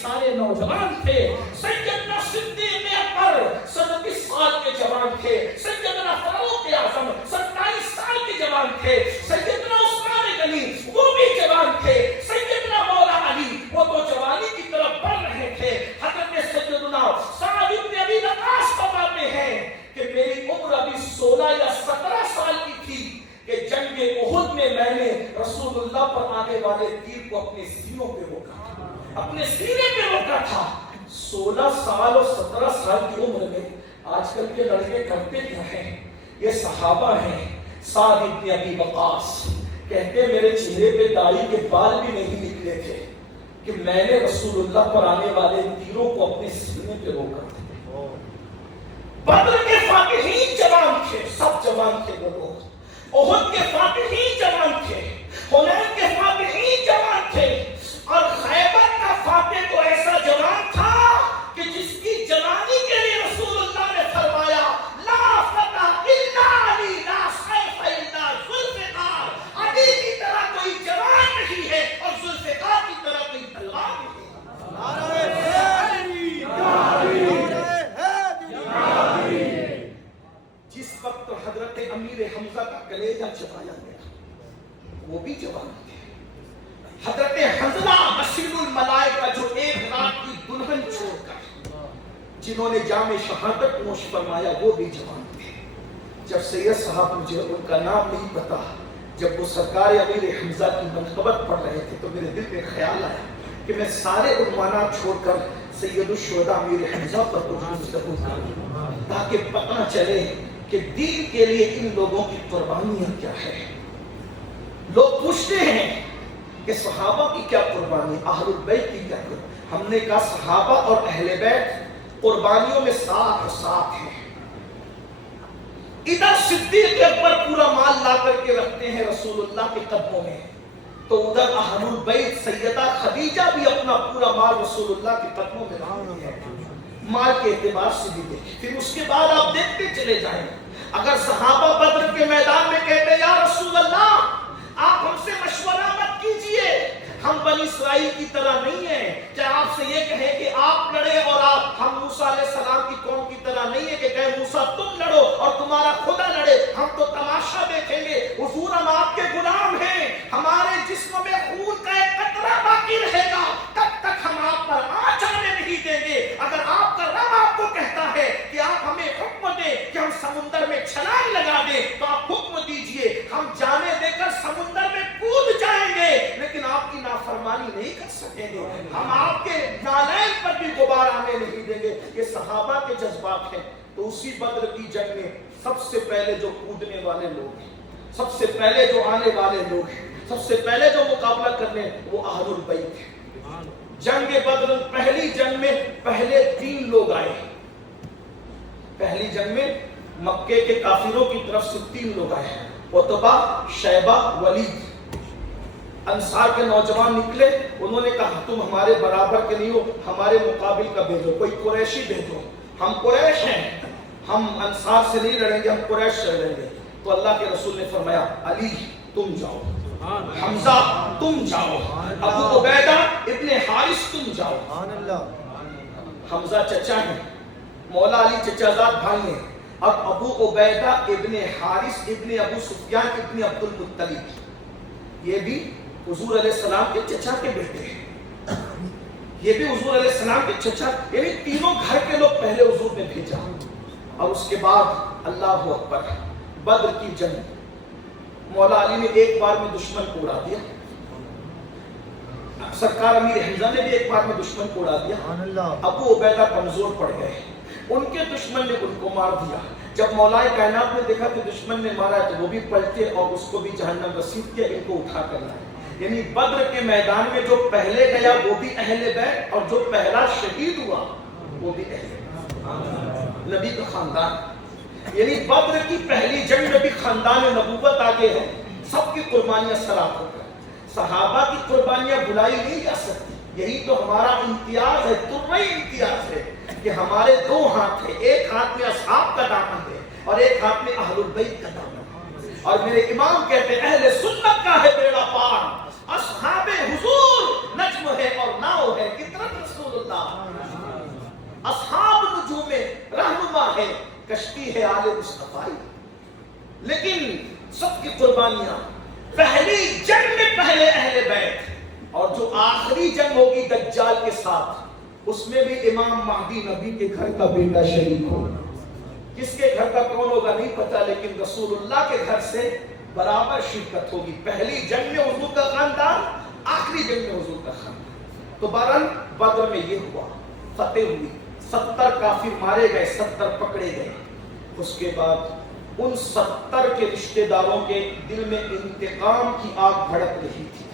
سارے نوجوان تھے۔ سیدنا صدیق اکبر 37 سال کے جوان تھے، سیدنا فاروق اعظم 27 سال کے جوان تھے، سیدنا عثمان غنی وہ بھی جوان تھے، سیدنا مولا علی وہ تو جوانی کی طرف بڑھ رہے تھے۔ حضرت سیدنا سعد بن ابی وقاص فرماتے ہیں کہ میری عمر ابھی 16 یا 17 سال کی تھی کہ جنگ احد میں میں نے رسول اللہ پر آنے والے تیر کو اپنے سینوں پہ روکا تھا، اپنے سینے پہ روکا تھا۔ 16 سال اور 17 سال کی عمر میں آج کل کے لڑکے کرتے کیا ہیں؟ یہ صحابہ ہیں۔ سعد بن ابی وقاص کہتے میرے چہرے پہ داڑھی کے بال بھی نہیں نکلے تھے کہ میں نے رسول اللہ پر آنے والے تیروں کو اپنے سینے پہ روکا تھا۔ بدر کے فاتحین جوان تھے، سب جوان تھے وہ لوگ، احد کے فاتحین جوان تھے، حنین کے فاتحین جوان تھے، اور خیبر کا فاتح تو ایسا جوان تھا کہ جس کی جوانی کے لیے رسول اللہ نے فرمایا لا فتح الا علی لا سیف الا ذوالفقار، علی کی طرح کوئی جوان نہیں ہے اور ذوالفقار کی طرح کوئی تلوار نہیں ہے۔ جس وقت حضرت امیر حمزہ کا کلیجہ چبایا گیا وہ بھی جوان تھے۔ حضرت حنظلہ بشیر الملائکہ جو ایک رات کی دلہن چھوڑ کر جنہوں نے جام شہادت نوش فرمایا وہ بھی جوان تھے۔ جب سید صاحب مجھے ان کا نام نہیں پتا، جب وہ سرکار امیر حمزہ کی منقبت پڑھ رہے تھے تو میرے دل میں خیال آیا کہ میں سارے عنوانات چھوڑ کر سید الشہداء امیر حمزہ پر گفتگو کروں تاکہ پتہ چلے کہ دین کے لیے ان لوگوں کی قربانیاں کیا ہے۔ لوگ پوچھتے ہیں کہ صحابہ کی کیا قربانی، اہل البیت کی کیا قربانی؟ ہم نے کہا صحابہ اور اہل بیت قربانیوں میں ساتھ ہیں۔ ادھر صدیق اکبر پورا مال لا کر کے رکھتے ہیں رسول اللہ کے قدموں میں، تو ادھر اہل البیت سیدہ خدیجہ بھی اپنا پورا مال رسول اللہ کے قدموں میں رکھتی ہے، مال کے اعتبار سے بھی دیکھیں۔ پھر اس کے بعد آپ دیکھتے چلے جائیں، اگر صحابہ بدر کے میدان میں کہتے یا رسول اللہ آپ ہم سے مشورہ مت کیجئے، ہم بنی اسرائیل کی طرح نہیں ہیں، کیا آپ سے یہ کہیں کہ آپ لڑے اور ہم موسیٰ علیہ السلام کی قوم کی طرح نہیں ہے کہ کہے موسیٰ تم لڑو اور تمہارا خدا لڑے، ہم تو تماشا دیکھیں گے۔ حضور ہم آپ کے غلام ہیں، ہمارے جسم میں خون کا ایک قطرہ باقی رہے گا تب تک ہم آپ پر آنچ آنے نہیں دیں گے۔ اگر آپ کا رب آپ کو کہتا ہے کہ آپ ہمیں حکم دیں کہ ہم سمندر میں چھلانگ لگا دیں تو آپ حکم دیجئے، ہم جانے دے کر سمندر میں کود جائیں گے، لیکن آپ کی نافرمانی نہیں کر سکیں گے، ہم آپ کے نالین پر بھی غبار آنے نہیں دیں گے۔ یہ صحابہ کے جذبات ہیں۔ تو اسی بدر کی جنگ میں سب سے پہلے جو کودنے والے لوگ ہیں، سب سے پہلے جو آنے والے لوگ ہیں، سب سے پہلے جو مقابلہ کرنے وہ اہل البیت ہیں۔ جنگ بدر پہلی جنگ میں پہلے 3 لوگ آئے۔ پہلی جنگ میں مکے کے کافروں کی طرف سے 3 لوگ آئے، عتبہ، شیبہ، ولید۔ انصار کے نوجوان نکلے، انہوں نے کہا تم ہمارے برابر کے نہیں ہو، ہمارے مقابل کا بھیجو، کوئی قریشی بھیجو، ہم قریش ہیں، ہم انصار سے نہیں لڑیں گے، ہم قریش سے لڑیں گے۔ تو اللہ کے رسول نے فرمایا علی تم جاؤ، حمزہ تم جاؤ، ابو عبیدہ ابن حارث تم جاؤ۔ حمزہ چچا ہیں، مولا علی چچازاد بھائی ہیں. اب ابو عبیدہ ابن حارث ابن ابو سفیان ابن عبد المطلب، یہ بھی حضور علیہ السلام کے چچا کے بیٹے ہیں. یہ بھی حضور علیہ السلام کے چچا، یعنی تینوں گھر کے لوگ پہلے حضور نے بھیجا. اور اس کے بعد اللہ اکبر، بدر کی جنگ، مولا علی نے ایک بار میں دشمن کو اڑا دیا. سرکار امیر حمزہ نے بھی ایک بار میں دشمن کو اڑا دیا. ابو عبیدہ کمزور پڑ گئے، ان کے دشمن نے ان کو مار دیا. جب مولا کائنات نے دیکھا کہ دشمن نے مارا تو وہ بھی پلٹے اور اس کو بھی جہنم رسید کیا، ان کو اٹھا کر لائے. یعنی بدر کے میدان میں جو پہلے گیا وہ بھی اہل بیت، اور جو پہلا شہید ہوا وہ بھی اہل بیت، نبی کا خاندان. یعنی بدر کی پہلی جنگ میں بھی خاندان نبوت آگے ہے. سب کی قربانیاں سراپ ہو کر، صحابہ کی قربانیاں بلائی نہیں جا سکتی. یہی تو ہمارا امتیاز ہے، تمہیں امتیاز ہے کہ ہمارے دو ہاتھ ہیں. ایک ہاتھ میں اصحاب کا دامن ہے اور ایک ہاتھ میں اہل البیت کا دامن ہے. اور میرے امام کہتے ہیں اہل سنت کا ہے بیڑا پار، اصحاب حضور نجم ہے اور ناؤ ہے فطرت رسول اللہ. اصحاب نجوم رہنما ہے، کشتی ہے آل مصطفی. لیکن سب کی قربانیاں پہلی جنگ میں پہلے اہل بیت، اور جو آخری جنگ ہوگی دجال کے ساتھ اس میں بھی امام مہدی نبی کے گھر کا بیٹا شریک ہوگا. کس کے گھر کا کون ہوگا نہیں پتا، لیکن رسول اللہ کے گھر سے برابر شرکت ہوگی. پہلی جنگ میں حضور کا خاندان، آخری جنگ میں حضور کا خاندان. تو بہرحال بدر میں یہ ہوا، فتح ہوئی، 70 کافر مارے گئے، 70 پکڑے گئے. اس کے بعد ان 70 کے رشتہ داروں کے دل میں انتقام کی آگ بھڑک رہی تھی.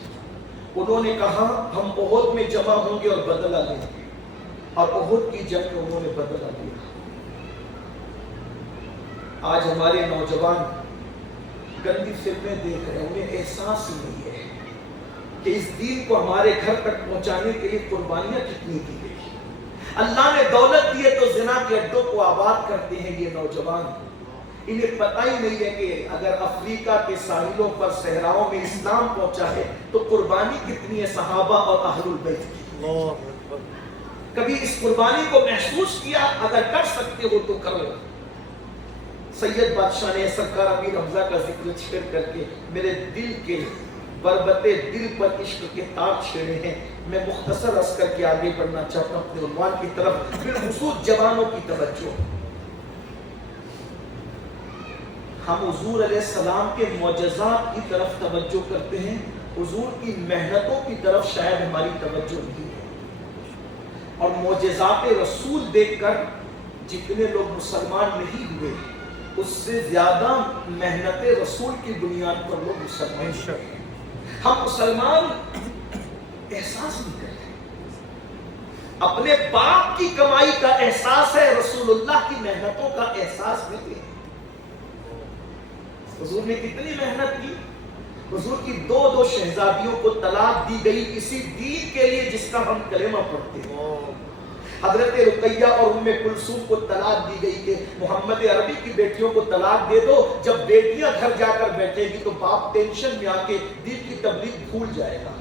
انہوں نے کہا ہم احد میں جمع ہوں گے اور بدلہ لیں گے. اور احد کی جنگ میں انہوں نے بدلہ لیا. آج ہمارے نوجوان گندی فلمیں دیکھ رہے ہیں، انہیں احساس ہی نہیں ہے کہ اس دین کو ہمارے گھر تک پہنچانے کے لیے قربانیاں کتنی دی گئی. اللہ نے دولت دی ہے تو زنا کے اڈوں کو آباد کرتے ہیں یہ نوجوان. انہیں پتہ ہی نہیں ہے کہ اگر افریقہ کے ساحلوں پر صحراؤں میں اسلام پہنچا ہے تو قربانی کتنی ہے صحابہ اور اہل البیت کی. کبھی اس قربانی کو محسوس کیا؟ اگر کر سکتے ہو تو کرو. سید بادشاہ نے سرکار امیر حمزہ کا ذکر چھیڑ کر کے میرے دل کے بربتے دل پر عشق کے تار چھیڑے ہیں. میں مختصر عرض کر کے آگے بڑھنا چاہتا ہوں اپنے عنوان کی طرف. بالخصوص جوانوں کی توجہ. ہم حضور علیہ السلام کے معجزات کی طرف توجہ کرتے ہیں، حضور کی محنتوں کی طرف شاید ہماری توجہ نہیں ہے. اور معجزات رسول دیکھ کر جتنے لوگ مسلمان نہیں ہوئے اس سے زیادہ محنت رسول کی بنیاد پر لوگ مسلمان ہوئے. ہم مسلمان احساس نہیں کرتے. اپنے باپ کی کمائی کا احساس ہے، رسول اللہ کی محنتوں کا احساس نہیں ہے. حضور نے کتنی محنت کی. حضور کی دو شہزادیوں کو طلاق دی گئی اسی دین کے لیے جس کا ہم کلمہ پڑھتے ہیں. حضرت رقیہ اور ام کلثوم کو طلاق دی گئی کہ محمد عربی کی بیٹیوں کو طلاق دے دو. جب بیٹیاں گھر جا کر بیٹھے گی تو باپ ٹینشن میں آ کے دین کی تبلیغ بھول جائے گا.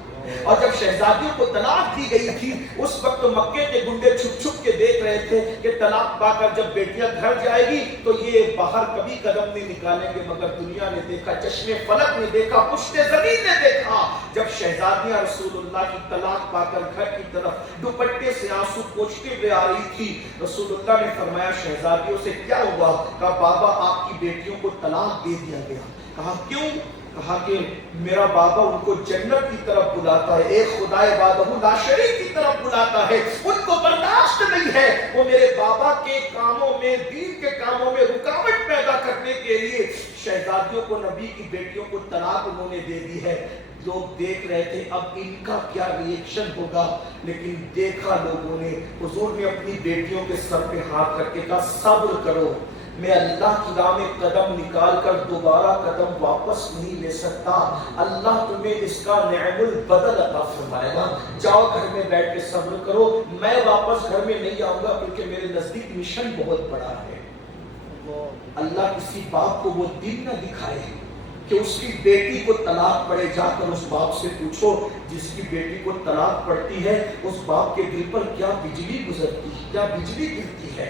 اور جب شہزادیوں کو طلاق دی گئی تھی اس وقت مکے کے گنڈے چھپ چھپ کے دیکھ رہے تھے کہ طلاق پا کر جب بیٹیاں گھر جائے گی تو یہ باہر کبھی قدم نہیں نکالیں گے. مگر دنیا نے دیکھا، چشم فلک نے دیکھا، پشت زمین نے دیکھا، جب شہزادیاں رسول اللہ کی طلاق پا کر گھر کی طرف دوپٹے سے آنسو پوچھتے ہوئے آ رہی تھی، رسول اللہ نے فرمایا شہزادیوں سے کیا ہوا؟ کہا بابا آپ کی بیٹیوں کو طلاق دے دیا گیا. کہا کیوں؟ کہا کہ میرا بابا ان کو جنت کی طرف بلاتا ہے، ایک خدائے وحدہ لا شریک کی طرف بلاتا ہے. ان کو برداشت نہیں ہے وہ میرے بابا کے کاموں میں، دین کے کاموں میں رکاوٹ پیدا کرنے کے لیے شہزادیوں کو، نبی کی بیٹیوں کو طلاق انہوں نے دے دی ہے. لوگ دیکھ رہے تھے اب ان کا کیا ری ایکشن ہوگا، لیکن دیکھا لوگوں نے. حضور نے اپنی بیٹیوں کے سر پہ ہاتھ رکھ کے کہا صبر کرو، میں اللہ کی راہ میں قدم نکال کر دوبارہ قدم واپس نہیں لے سکتا. اللہ تمہیں اس کا نعم البدل عطا فرمائے گا. جاؤ گھر میں بیٹھ کے صبر کرو، میں واپس گھر میں نہیں آؤں گا کیونکہ میرے نزدیک مشن بہت بڑا ہے. اللہ کسی باپ کو وہ دن نہ دکھائے کہ اس کی بیٹی کو طلاق پڑے. جا کر اس باپ سے پوچھو جس کی بیٹی کو طلاق پڑتی ہے اس باپ کے دل پر کیا بجلی گزرتی ہے، کیا بجلی گرتی ہے.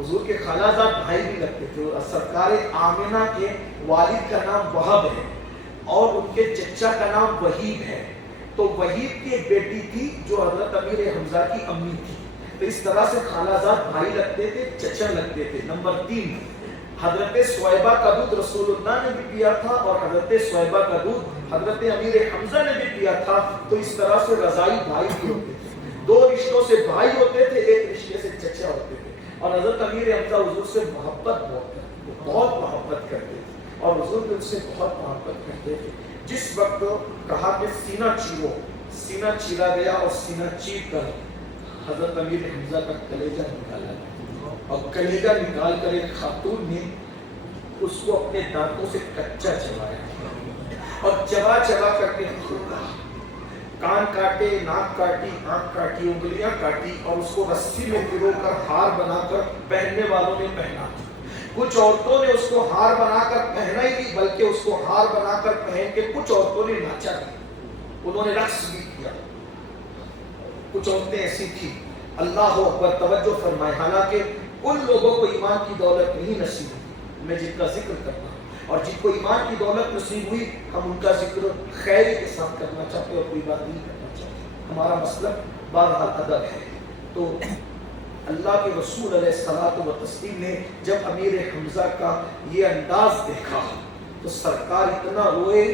حضور کے خالہ زاد بھائی بھی لگتے تھے. سرکار آمنہ کے والد کا نام وہب ہے اور ان کے چچا کا نام وہیب ہے. تو وہیب کی ایک بیٹی تھی جو حضرت امیر حمزہ کی امی تھی. تو اس طرح سے خالہ زاد بھائی لگتے تھے, چچا لگتے تھے. نمبر 3, حضرت صہیبہ کا دودھ رسول اللہ نے بھی پیا تھا اور حضرت صہیبہ کا دودھ حضرت امیر حمزہ نے بھی پیا تھا. تو اس طرح سے رضائی بھائی بھی ہوتے تھے. 2 رشتوں سے بھائی ہوتے تھے, 1 رشتے سے چچا ہوتے تھے. اور حضرت امیر حمزہ حضور سے بہت محبت کرتے تھے اور حضور بھی ان سے بہت محبت کرتے تھے. جس وقت کہا کہ سینہ چیرو, سینہ چیرا گیا اور سینہ چیر کر حضرت امیر حمزہ کا کلیجہ نکالا اور کلیجہ نکال کر ایک خاتون نے اس کو اپنے دانتوں سے کچا چبایا اور چبا چبا کر کے پھونکا. کان کاٹے, ناک کاٹی, آنکھ کاٹی, انگلیاں کاٹی اور اس کو رسی میں پرو کر ہار بنا کر پہننے والوں نے پہنا. کچھ عورتوں نے اس کو ہار بنا کر پہنا ہی نہیں بلکہ اس کو ہار بنا کر پہن کے کچھ عورتوں نے ناچا بھی, انہوں نے رقص بھی کیا. کچھ عورتیں ایسی تھی, اللہ اکبر, توجہ فرمائے, حالانکہ ان لوگوں کو ایمان کی دولت نہیں نصیب ہوئی, میں جن کا ذکر کرتا ہوں, اور جن کو ایمان کی دولت نصیب ہوئی ہم ان کا ذکر خیری کے ساتھ کرنا چاہتے اور کوئی بات نہیں کرنا چاہتے. ہمارا مسلک بہرحال ادب ہے. تو اللہ کے رسول علیہ الصلوۃ والتسلیم نے جب امیر حمزہ کا یہ انداز دیکھا تو سرکار اتنا روئے,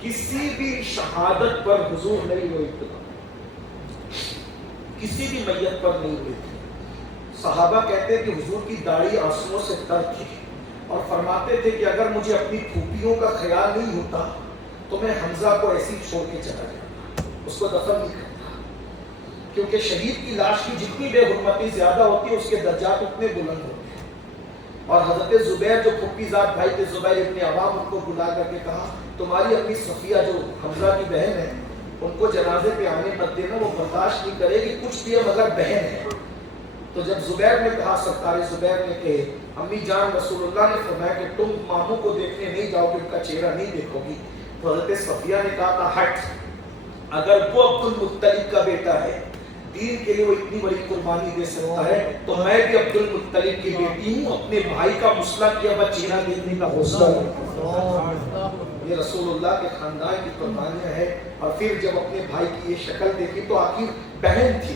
کسی بھی شہادت پر حضور نہیں روئے, اتنا کسی بھی میت پر نہیں ہوئے تھے. صحابہ کہتے کہ حضور کی داڑھی آنسوؤں سے تر تھی اور فرماتے تھے کہ اگر مجھے اپنی پھوپھیوں کا خیال نہیں ہوتا تو میں حمزہ کو ایسی چھوڑ کے چلا جاتا, اس کو دفن نہیں کرتا. کیونکہ شہید کی لاش کی جتنی بے حرمتی زیادہ ہوتی ہے اس کے درجات اتنے بلند ہوتے ہیں. اور حضرت زبیر جو پھوپھی زاد بھائی تھے, زبیر ابن عوام, ان کو بلا کر کے کہا تمہاری امی صفیہ جو حمزہ کی بہن ہے ان کو جنازے پہ آنے مت دینا, وہ برداشت نہیں کرے گی, کچھ بھی ہے مگر بہن ہے. تو جب زبیر نے کہا, سرکار زبیر نے کہے امی جان رسول اللہ نے فرمایا کہ تم ماموں کو دیکھنے نہیں جاؤ گے, ان کا چہرہ نہیں دیکھو گی. تو حضرت صفیہ نے کہا تھا ہٹ, اگر وہ عبد المطلب کا بیٹا ہے, دین کے لیے وہ اتنی بڑی قربانی دے سکتا ہے, تو میں بھی عبد المطلب کی بیٹی ہوں, اپنے بھائی کا مسئلہ کیا ہوا چہرہ دیکھنے کا حوصلہ. یہ رسول اللہ کے خاندان کی قربانیاں ہے. اور پھر جب اپنے بھائی کی یہ شکل دیکھی تو آخر بہن تھی.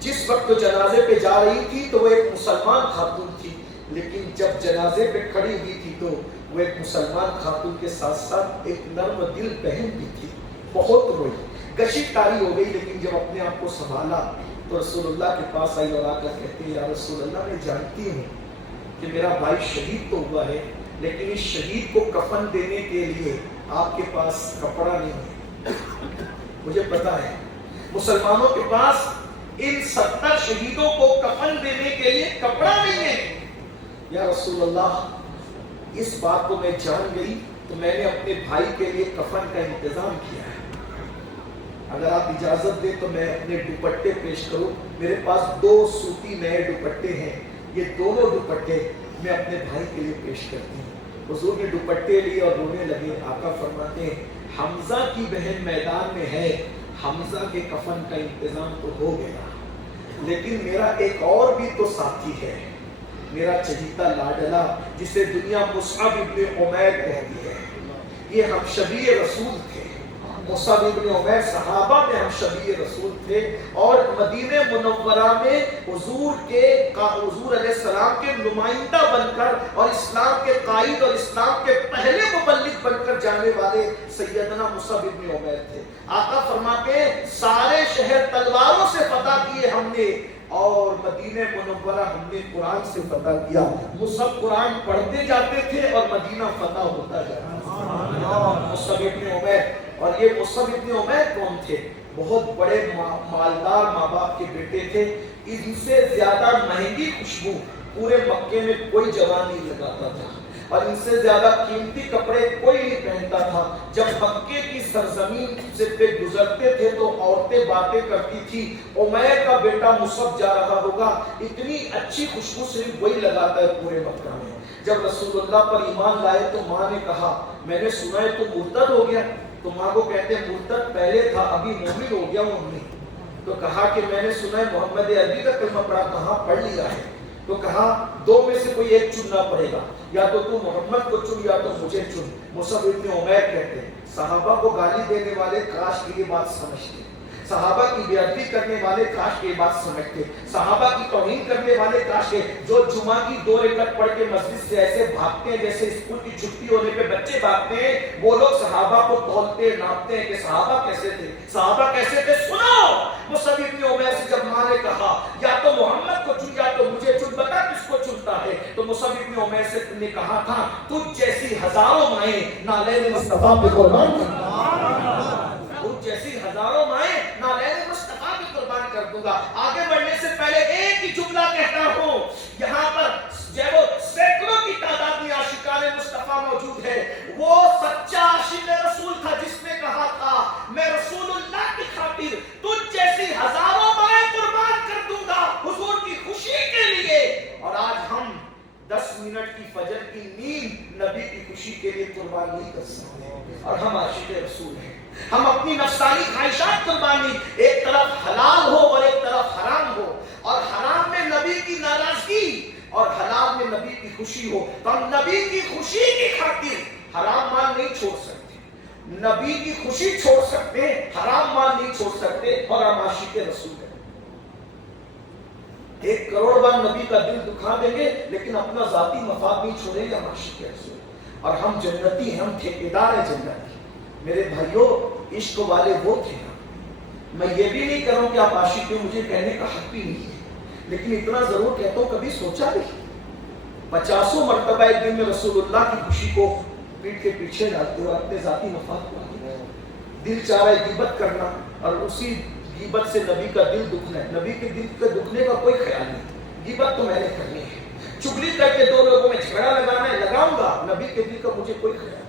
جس وقت جنازے پہ جا رہی تھی تو وہ ایک مسلمان خاتون تھی, لیکن جب جنازے پہ کھڑی ہوئی تھی تو وہ ایک مسلمان خاتون کے ساتھ ساتھ ایک نرم دل بہن بھی تھی. بہت روئی, گشت تاری ہو گئی, لیکن جب اپنے آپ کو سنبھالا تو رسول اللہ کے پاس آئی اور آ کر کہتے ہیں یا رسول اللہ, میں جانتی ہوں کہ میرا بھائی شہید تو ہوا ہے, لیکن اس شہید کو کفن دینے کے لیے آپ کے پاس کپڑا نہیں ہے. مجھے پتا ہے مسلمانوں کے پاس ان 70 شہیدوں کو کفن دینے کے لیے کپڑا نہیں ہے. یا رسول اللہ, اس بات کو میں جان گئی تو میں نے اپنے بھائی کے لیے کفن کا انتظام کیا ہے. اگر آپ اجازت دیں تو میں اپنے دوپٹے پیش کروں. میرے پاس 2 سوتی نئے دوپٹے ہیں, یہ دونوں دوپٹے میں اپنے بھائی کے لیے پیش کرتی ہوں. حضور نے دوپٹے لیے اور رونے لگے. آقا فرماتے ہیں حمزہ کی بہن میدان میں ہے, حمزہ کے کفن کا انتظام تو ہو گیا, لیکن میرا ایک اور بھی تو ساتھی ہے, میرا چہیتا لاڈلا جسے دنیا مصعب ابن عمیر کہتی ہے. یہ ہم شبیہ رسول تھے. مصعب ابن عمیر صحابہ میں ہم شبیہ رسول تھے اور مدینہ منورہ میں حضور علیہ السلام کے نمائندہ بن کر اور اسلام کے قائد اور اسلام کے پہلے مبلغ بن کر جانے والے سیدنا مصعب ابن عمیر تھے. آقا فرماتے ہیں سارے شہر تلواروں سے فتح کیے ہم نے اور مدینہ منورہ ہم نے قرآن سے فتح کیا. مصعب قرآن پڑھتے جاتے تھے اور مدینہ فتح ہوتا جاتا تھا. مصعب ابن عمیر. اور یہ مصعب ابن عمیر کون تھے؟ بہت بڑے مالدار ماں باپ کے بیٹے تھے. ان سے زیادہ مہنگی خوشبو پورے مکے میں کوئی جوان نہیں لگاتا تھا اور ان سے زیادہ قیمتی کپڑے کوئی نہیں پہنتا تھا. جب مکے کی سرزمین سے پہ گزرتے تھے تو عورتیں باتیں کرتی تھی عمیر کا بیٹا مصعب جا رہا ہوگا, اتنی اچھی خوشبو صرف وہی لگاتا ہے پورے مکہ میں. جب رسول اللہ پر ایمان لائے تو ماں نے کہا میں نے سنا ہے تو مرتد ہو گیا. تو ماں کو کہتے ہیں مرتد پہلے تھا, ابھی مومن ہو گیا ہوں امی. تو کہا کہ میں نے سنا ہے محمد عربی کا کلمہ پڑھا, کہاں پڑھ لیا ہے. تو کہا دو میں سے کوئی ایک چننا پڑے گا، یا تو تو محمد کو چن یا تو مجھے چن۔ مصعب ابن عمیر کہتے ہیں صحابہ کو گالی دینے والے کاش کی یہ بات سمجھتے، صحابہ کی بے ادبی کرنے والے کاش کی بات سمجھتے، صحابہ کی توہین کرنے والے کاش کے، جو جمعہ کی 2 رکعت پڑھ کے مسجد سے ایسے بھاگتے ہیں جیسے اسکول کی چھٹی ہونے پہ بچے بھاگتے ہیں، وہ لوگ صحابہ کو تولتے ناپتے ہیں کہ صحابہ کیسے تھے، صحابہ کیسے تھے۔ سنو مصعب ابن عمیر سے جب ماں نے کہا یا تو محمد کو چن یا تو مجھے چن، بتا کس کو چنتا ہے؟ تو مصعب ابن عمیر سے نے کہا تھا تجھ جیسی ہزاروں مائیں نالین مصطفیٰ پہ قربان تجھ جیسی ہزاروں مائیں نالین مصطفیٰ پہ قربان کر دوں گا۔ آگے بڑھنے سے پہلے ایک ہی جملہ کہتا ہوں، یہاں پر جب سینکڑوں کی تعداد میں عاشقان مصطفیٰ موجود ہے، وہ سچا عاشق رسول تھا جس نے کہا تھا میں رسول اللہ کی خاطر تجھ جیسی ہزاروں مائیں قربان کر دوں گا حضور کی خوشی کے لیے۔ اور آج ہم 10 منٹ کی فجر کی نیند نبی کی خوشی کے لیے قربان نہیں کر سکتے، اور ہم عاشق رسول ہیں۔ ہم اپنی نفسانی خواہشات قربانی، ایک طرف حلال ہو اور ایک طرف حرام ہو، اور حرام میں نبی کی ناراضگی اور حلال میں نبی کی خوشی ہو، تو ہم نبی کی خوشی کی خاطر حرام مال نہیں چھوڑ سکتے، نبی کی خوشی چھوڑ سکتے، حرام مال نہیں چھوڑ سکتے، اور ہم عاشق رسول ہیں۔ 1 کروڑ بار نبی کا دل دکھا دیں گے لیکن اپنا ذاتی مفاد نہیں چھوڑیں گے، ہم عاشق رسول، اور ہم جنتی ہیں، ہم ٹھیکیدار ہیں جنت کی۔ میرے بھائیوں عشق والے وہ تھے نا، میں یہ بھی نہیں کروں کہ آپ عاشق ہیں، مجھے کہنے کا حق بھی نہیں ہے، لیکن اتنا ضرور کہتا ہوں کبھی سوچا نہیں 50 مرتبہ ایک دن میں رسول اللہ کی خوشی کو پیٹ کے پیچھے ڈالتے ہو، اپنے ذاتی مفاد کو دل چاہ رہا ہے غیبت کرنا، اور اسی غیبت سے نبی کا دل دکھنا ہے، نبی کے دل کے دکھنے کا کوئی خیال نہیں، غیبت تو میں نے کرنی ہے، چگلی کر کے 2 لوگوں میں جھگڑا لگانا ہے، لگاؤں گا، نبی کے دل کا مجھے کوئی خیال نہیں،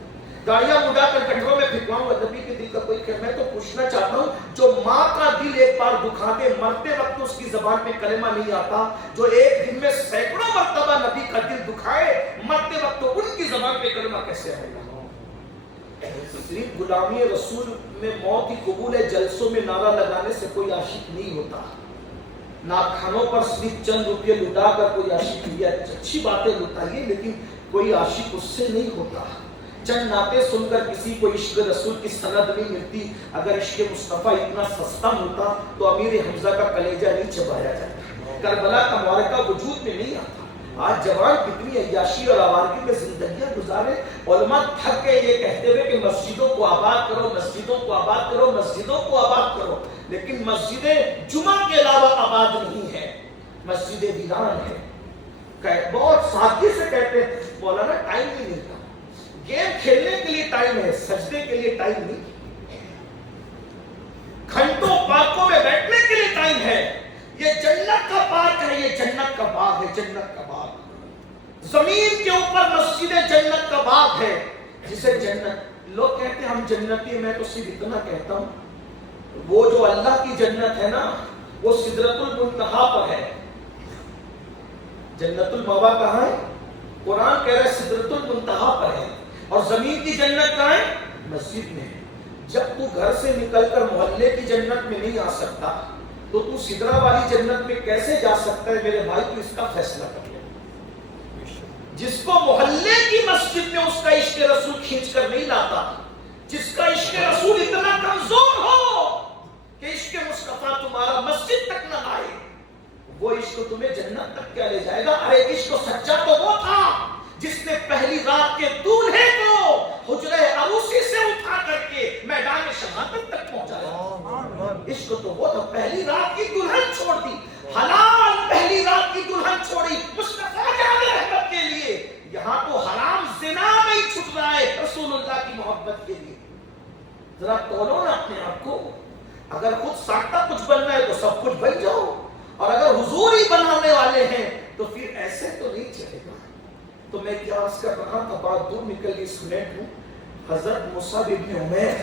گاڑیاں اڑا کر گٹروں میں پھینکواؤں گا، نبی کے دل کا کوئی خیال۔ میں تو پوچھنا چاہتا ہوں جو ماں کا دل ایک بار دکھا دے، مرتے وقت اس کی زبان میں کلمہ نہیں آتا، جو ایک دن میں سینکڑوں مرتبہ نبی کا دل دکھائے، مرتے وقت تو ان کی زبان پہ کلمہ کیسے آئے گا؟ صرف غلامی رسول میں موت ہی قبول ہے، جلسوں میں نعرہ لگانے سے کوئی عاشق نہیں ہوتا، ناخانوں پر صرف چند روپے لٹا کر کوئی عاشق نہیں، اچھی باتیں لٹائیے لیکن کوئی عاشق اس سے نہیں ہوتا، چند نعتیں سن کر کسی کو عشق رسول کی سند نہیں ملتی۔ اگر عشق مصطفیٰ اتنا سستا ملتا تو امیر حمزہ کا کلیجہ نہیں چبایا جاتا، کربلا کا معرکہ وجود میں نہیں آتا۔ آج جوان کتنی عیاشی اور آوارگی میں زندگیاں گزارے، علماء تھک کے یہ کہتے ہوئے کہ مسجدوں کو آباد کرو، مسجدوں کو آباد کرو، مسجدوں کو آباد کرو، لیکن مسجدیں جمعہ کے علاوہ آباد نہیں ہے، مسجدیں ویران ہے۔ بہت سادگی سے کہتے ہیں مولانا ٹائم نہیں ملتا، گیم کھیلنے کے لیے ٹائم ہے، سجدے کے لیے ٹائم نہیں، گھنٹوں پارکوں میں بیٹھنے کے لیے ٹائم ہے۔ یہ جنت کا پارک ہے، یہ جنت کا باغ ہے، جنت کا باغ، زمین کے اوپر مسجد جنت کا باغ ہے، جسے جنت لوگ کہتے ہیں ہم جنتی ہیں، میں تو صرف اتنا کہتا ہوں وہ جو اللہ کی جنت ہے نا وہ سدرۃ المنتہا پر ہے۔ جنت المأویٰ کہاں ہے؟ قرآن کہہ رہا ہے سدرۃ المنتہا پر ہے، اور زمین کی جنت کہاں ہے؟ مسجد میں ہے۔ جب تو گھر سے نکل کر محلے کی جنت میں نہیں آ سکتا تو تو سدرہ والی جنت میں کیسے جا سکتا ہے؟ میرے بھائی تو اس کا فیصلہ کر لے۔ جس کو محلے کی مسجد میں اس کا عشق رسول کھینچ کر نہیں لاتا، جس کا عشق رسول اتنا کمزور ہو کہ عشق مصطفیٰ تمہارا مسجد تک نہ آئے، وہ عشق تمہیں جنت تک کیا لے جائے گا؟ ارے عشق سچا تو وہ تھا جس نے پہلی رات کے دولہے کو حجرہ عروسی سے اٹھا کر کے میدان شہادت تک پہنچایا۔ عشق تو وہ تھا، پہلی رات کی دلہن چھوڑ دی، حلال پہلی رات کی دلہن چھوڑی مصطفیٰ جان رحمت کے لیے۔ یہاں تو حرام زنا میں ہی چھٹ رہا ہے رسول اللہ کی محبت کے لیے۔ ذرا تولو نا اپنے آپ کو، اگر خود ساختہ کچھ بننا ہے تو سب کچھ بن جاؤ، اور اگر حضور ہی بنانے والے ہیں تو پھر ایسے تو نہیں چلے گا۔ تو میں کیا عرض کر رہا تھا، بات دور نکل گئی، اسٹوڈنٹ ہوں۔ حضرت مصعب ابن عمیر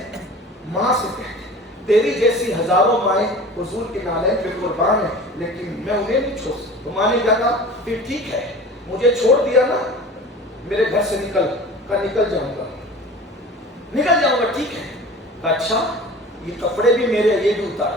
ماں سے کہتے تیری جیسی ہزاروں مائیں حضور کے نالین پہ قربان ہیں، لیکن میں انہیں نہیں چھوڑ سکتا۔ تو ماں نے کہا پھر ٹھیک ہے، مجھے چھوڑ دیا نا، میرے گھر سے نکل جاؤں گا، ٹھیک ہے؟ اچھا یہ کپڑے بھی میرے، یہ بھی اتار،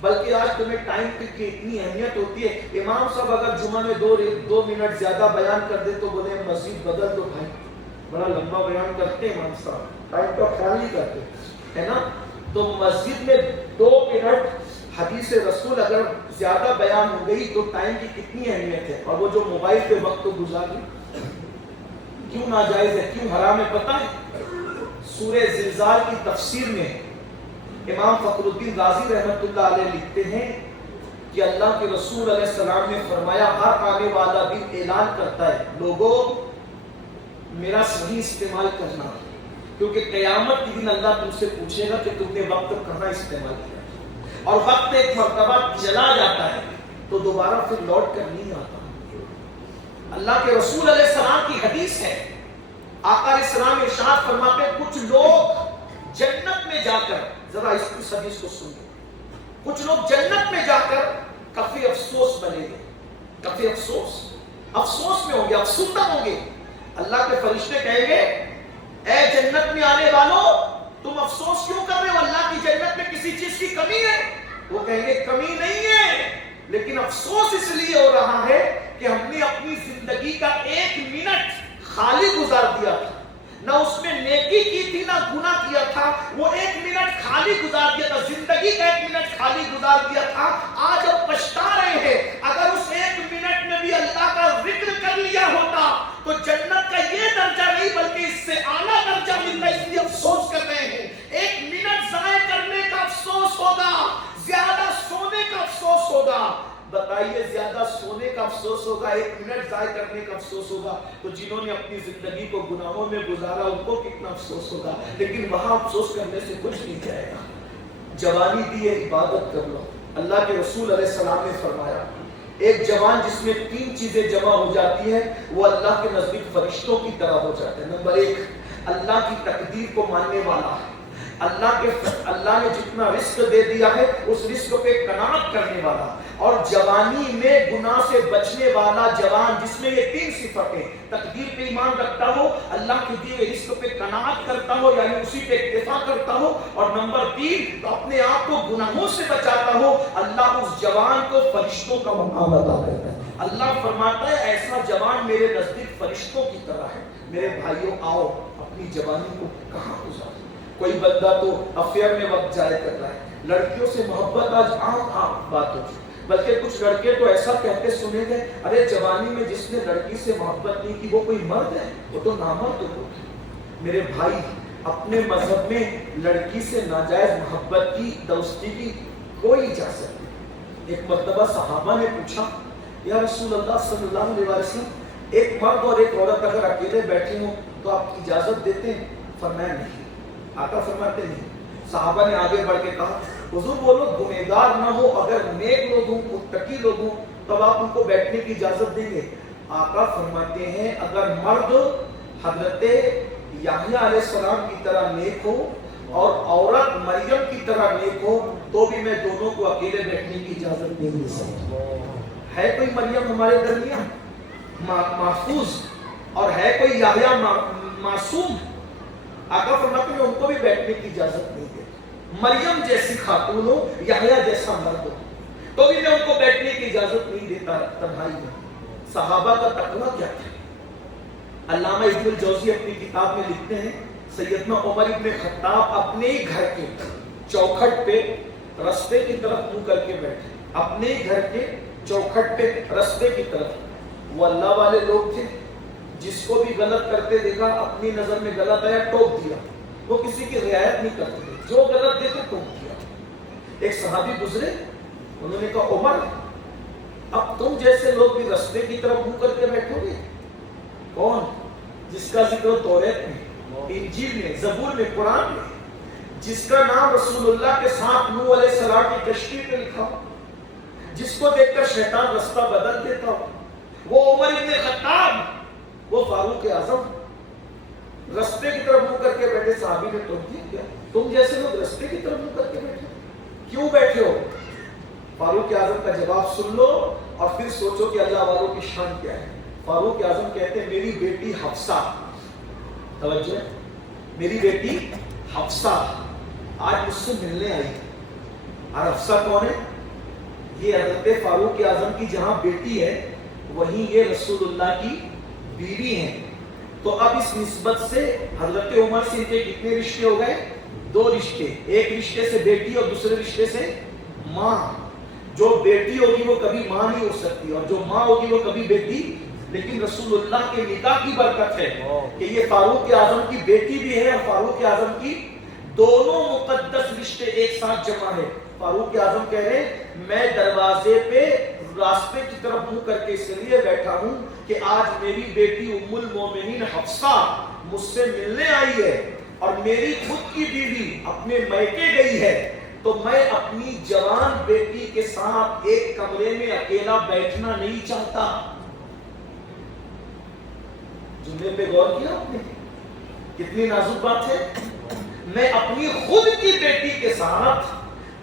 بلکہ آج تمہیں ٹائم کی اتنی اہمیت ہوتی ہے، امام صاحب اگر جمعہ میں 2 منٹ زیادہ بیان کر دے تو بولے مسجد بدل دو بھائی، بڑا لمبا بیان کرتے ہیں امام صاحب، ٹائم کا خیال نہیں کرتے، ہے نا؟ تو مسجد میں 2 منٹ حدیث رسول اگر زیادہ بیان ہو گئی تو ٹائم کی کتنی اہمیت ہے، اور وہ جو موبائل پہ وقت گزاری کیوں ناجائز ہے، کیوں حرام ہے پتہ ہے؟ سورہ زلزال کی تفسیر میں امام فخر الدین رازی رحمۃ اللہ علیہ لکھتے ہیں کہ اللہ کے رسول علیہ السلام نے فرمایا ہر آنے والا دن اعلان کرتا ہے لوگوں میرا صحیح استعمال کرنا، کیونکہ قیامت کے دن اللہ تم سے پوچھے گا کہ تم نے وقت کہاں استعمال کیا، اور وقت ایک مرتبہ چلا جاتا ہے تو دوبارہ پھر لوٹ کر نہیں آتا۔ اللہ کے رسول علیہ السلام کی حدیث ہے، آقا علیہ السلام ارشاد فرماتے ہیں کچھ لوگ جنت میں جا کر، ذرا اس حدیث کو سنیں، کچھ لوگ جنت میں جا کر کافی افسوس بنے گے، کافی افسوس میں ہوں گے، افسردہ ہوں گے۔ اللہ کے فرشتے کہیں گے اے جنت میں آنے والوں تم افسوس کیوں کر رہے ہو، اللہ کی جنت میں کسی چیز کی کمی ہے؟ وہ کہیں گے کمی نہیں ہے، لیکن افسوس اس لیے ہو رہا ہے کہ ہم نے اپنی زندگی کا 1 منٹ خالی گزار دیا تھا، نہ اس میں نیکی کی تھی نہ گناہ کیا تھا، وہ 1 منٹ خالی گزار دیا تھا، زندگی کا 1 منٹ خالی گزار دیا تھا، آج اب پچھتا رہے ہیں۔ اگر اس 1 منٹ میں بھی اللہ کا ذکر کر لیا ہوتا تو جنت کا یہ درجہ نہیں بلکہ اس سے اعلیٰ درجہ ملتا، اس لیے افسوس کر رہے ہیں۔ 1 منٹ ضائع کرنے کا افسوس ہوگا، زیادہ سونے کا افسوس ہوگا۔ بتائیے زیادہ سونے کا افسوس ہوگا، 1 منٹ ضائع کرنے کا افسوس ہوگا، تو جنہوں نے اپنی زندگی کو گناہوں میں گزارا ان کو کتنا افسوس ہوگا۔ لیکن وہاں افسوس کرنے سے کچھ نہیں جائے گا۔ جوانی دی ہے، عبادت کر لو۔ اللہ کے رسول علیہ السلام نے فرمایا ایک جوان جس میں 3 چیزیں جمع ہو جاتی ہیں وہ اللہ کے نزدیک فرشتوں کی طرح ہو جاتا ہے۔ نمبر 1 اللہ کی تقدیر کو ماننے والا ہے، اللہ نے جتنا رزق دے دیا ہے اس رزق پہ قناعت کرنے والا، اور جوانی میں گناہ سے بچنے والا جوان جس میں یہ 3 صفتیں، تقدیر پہ ایمان رکھتا ہو، اللہ کے دیے ہوئے رزق پہ قناعت کرتا ہو یعنی اسی پہ اکتفا کرتا ہو، اور نمبر 3 اپنے آپ کو گناہوں سے بچاتا ہو، اللہ اس جوان کو فرشتوں کا مقام عطا کرتا ہے۔ اللہ فرماتا ہے ایسا جوان میرے نزدیک فرشتوں کی طرح ہے۔ میرے بھائیوں آؤ اپنی جوانی کو کہاں گزاریں؟ کوئی بندہ تو افیئر میں وقت ضائع کر رہا ہے، لڑکیوں سے محبت آج عام بات ہو چکی، بلکہ کچھ لڑکے تو ایسا کہتے سنے گئے ارے جوانی میں جس نے لڑکی سے محبت نہیں کی وہ کوئی مرد ہے، وہ تو نامرد ہوگی۔ میرے بھائی اپنے مذہب میں لڑکی سے ناجائز محبت کی، دوستی کی کوئی اجازت نہیں۔ ایک مرتبہ صحابہ نے پوچھا یا رسول اللہ صلی اللہ علیہ وسلم ایک مرد اور ایک عورت اگر اکیلے بیٹھے ہوں تو آپ اجازت دیتے ہیں؟ فرمایا نہیں۔ آقا فرماتے نہیں۔ صحابہ نے آگے بڑھ کے کہا حضور وہ لوگ گنہگار نہ ہو، اگر نیک لوگ ہوں، متقی لوگ ہوں تب آپ ان کو بیٹھنے کی اجازت دیں گے؟ آقا فرماتے ہیں اگر مرد حضرت یحییٰ علیہ السلام کی طرح نیک ہو اور عورت مریم کی طرح نیک ہو تو بھی میں دونوں کو اکیلے بیٹھنے کی اجازت نہیں دے سکتا۔ ہے کوئی مریم ہمارے درمیان محفوظ اور ہے کوئی یحییٰ معصوم؟ آقا فرماتے ہیں ان کو بھی بیٹھنے کی اجازت نہیں ہے۔ مریم جیسی خاتون ہو، یحییٰ جیسا مرد ہو تو بھی میں ان کو بیٹھنے کی اجازت نہیں دیتا تنہائی میں۔ صحابہ کا تقویٰ کیا تھا؟ علامہ ابن الجوزی اپنی کتاب میں لکھتے ہیں سیدنا عمر ابن خطاب اپنے ہی گھر کے چوکھٹ پہ رستے کی طرف منہ کر کے بیٹھے، اپنے ہی گھر کے چوکھٹ پہ رستے کی طرف۔ وہ اللہ والے لوگ تھے، جس کو بھی غلط کرتے دیکھا اپنی نظر میں غلط آیا ٹوک دیا، وہ کسی کی رعایت نہیں کرتے تھے، جو غلط دیکھے ٹوک دیا۔ ایک صحابی گزرے، انہوں نے کہا عمر اب تم جیسے لوگ بھی رستے کی طرف منہ کر کے بیٹھو گے؟ کون؟ جس کا ذکر توریت میں، انجیل میں، زبور میں، قرآن میں، جس کا نام رسول اللہ کے ساتھ نوح علیہ السلام کی کشتی پہ لکھا، جس کو دیکھ کر شیطان رستہ بدل دیتا ہو، وہ عمر ابن خطاب، وہ فاروق اعظم رستے کی طرف منہ کر کے بیٹھے۔ صحابی نے ٹوک دیا کیا تم جیسے لوگ رستے کی طرف منہ کر کے بیٹھے کیوں بیٹھے ہو؟ فاروق اعظم کا جواب سن لو اور پھر سوچو کہ اللہ والوں کی شان کیا ہے۔ فاروق اعظم کہتے ہیں میری بیٹی حفصہ، توجہ، میری بیٹی حفصہ آج مجھ سے ملنے آئی، اور حفصہ کون ہے؟ یہ حضرت فاروق اعظم کی جہاں بیٹی ہے وہیں یہ رسول اللہ کی بیوی ہیں. تو اب اس نسبت سے حضرت عمر سے ان کے کتنے رشتے ہو گئے؟ 2 رشتے. ایک رشتے سے بیٹی اور دوسرے رشتے سے ماں. جو بیٹی ہوگی وہ کبھی ماں نہیں ہو سکتی اور جو ماں ہوگی وہ کبھی بیٹی. لیکن رسول اللہ کے نکاح کی برکت ہے کہ یہ فاروق اعظم کی بیٹی بھی ہے اور فاروق اعظم کی دونوں مقدس رشتے ایک ساتھ جمع ہے. فاروق اعظم کہہ رہے ہیں میں دروازے پہ راستے کی طرف منہ کر کے اس لیے بیٹھا ہوں کہ آج میری بیٹی ام المومنین حفصہ مجھ سے ملنے آئی ہے اور میری خود کی بیوی اپنے میکے گئی ہے تو میں اپنی جوان بیٹی کے ساتھ ایک کمرے میں اکیلا بیٹھنا نہیں چاہتا. جملے پہ غور کیا آپ نے؟ کتنی نازک بات ہے. میں اپنی خود کی بیٹی کے ساتھ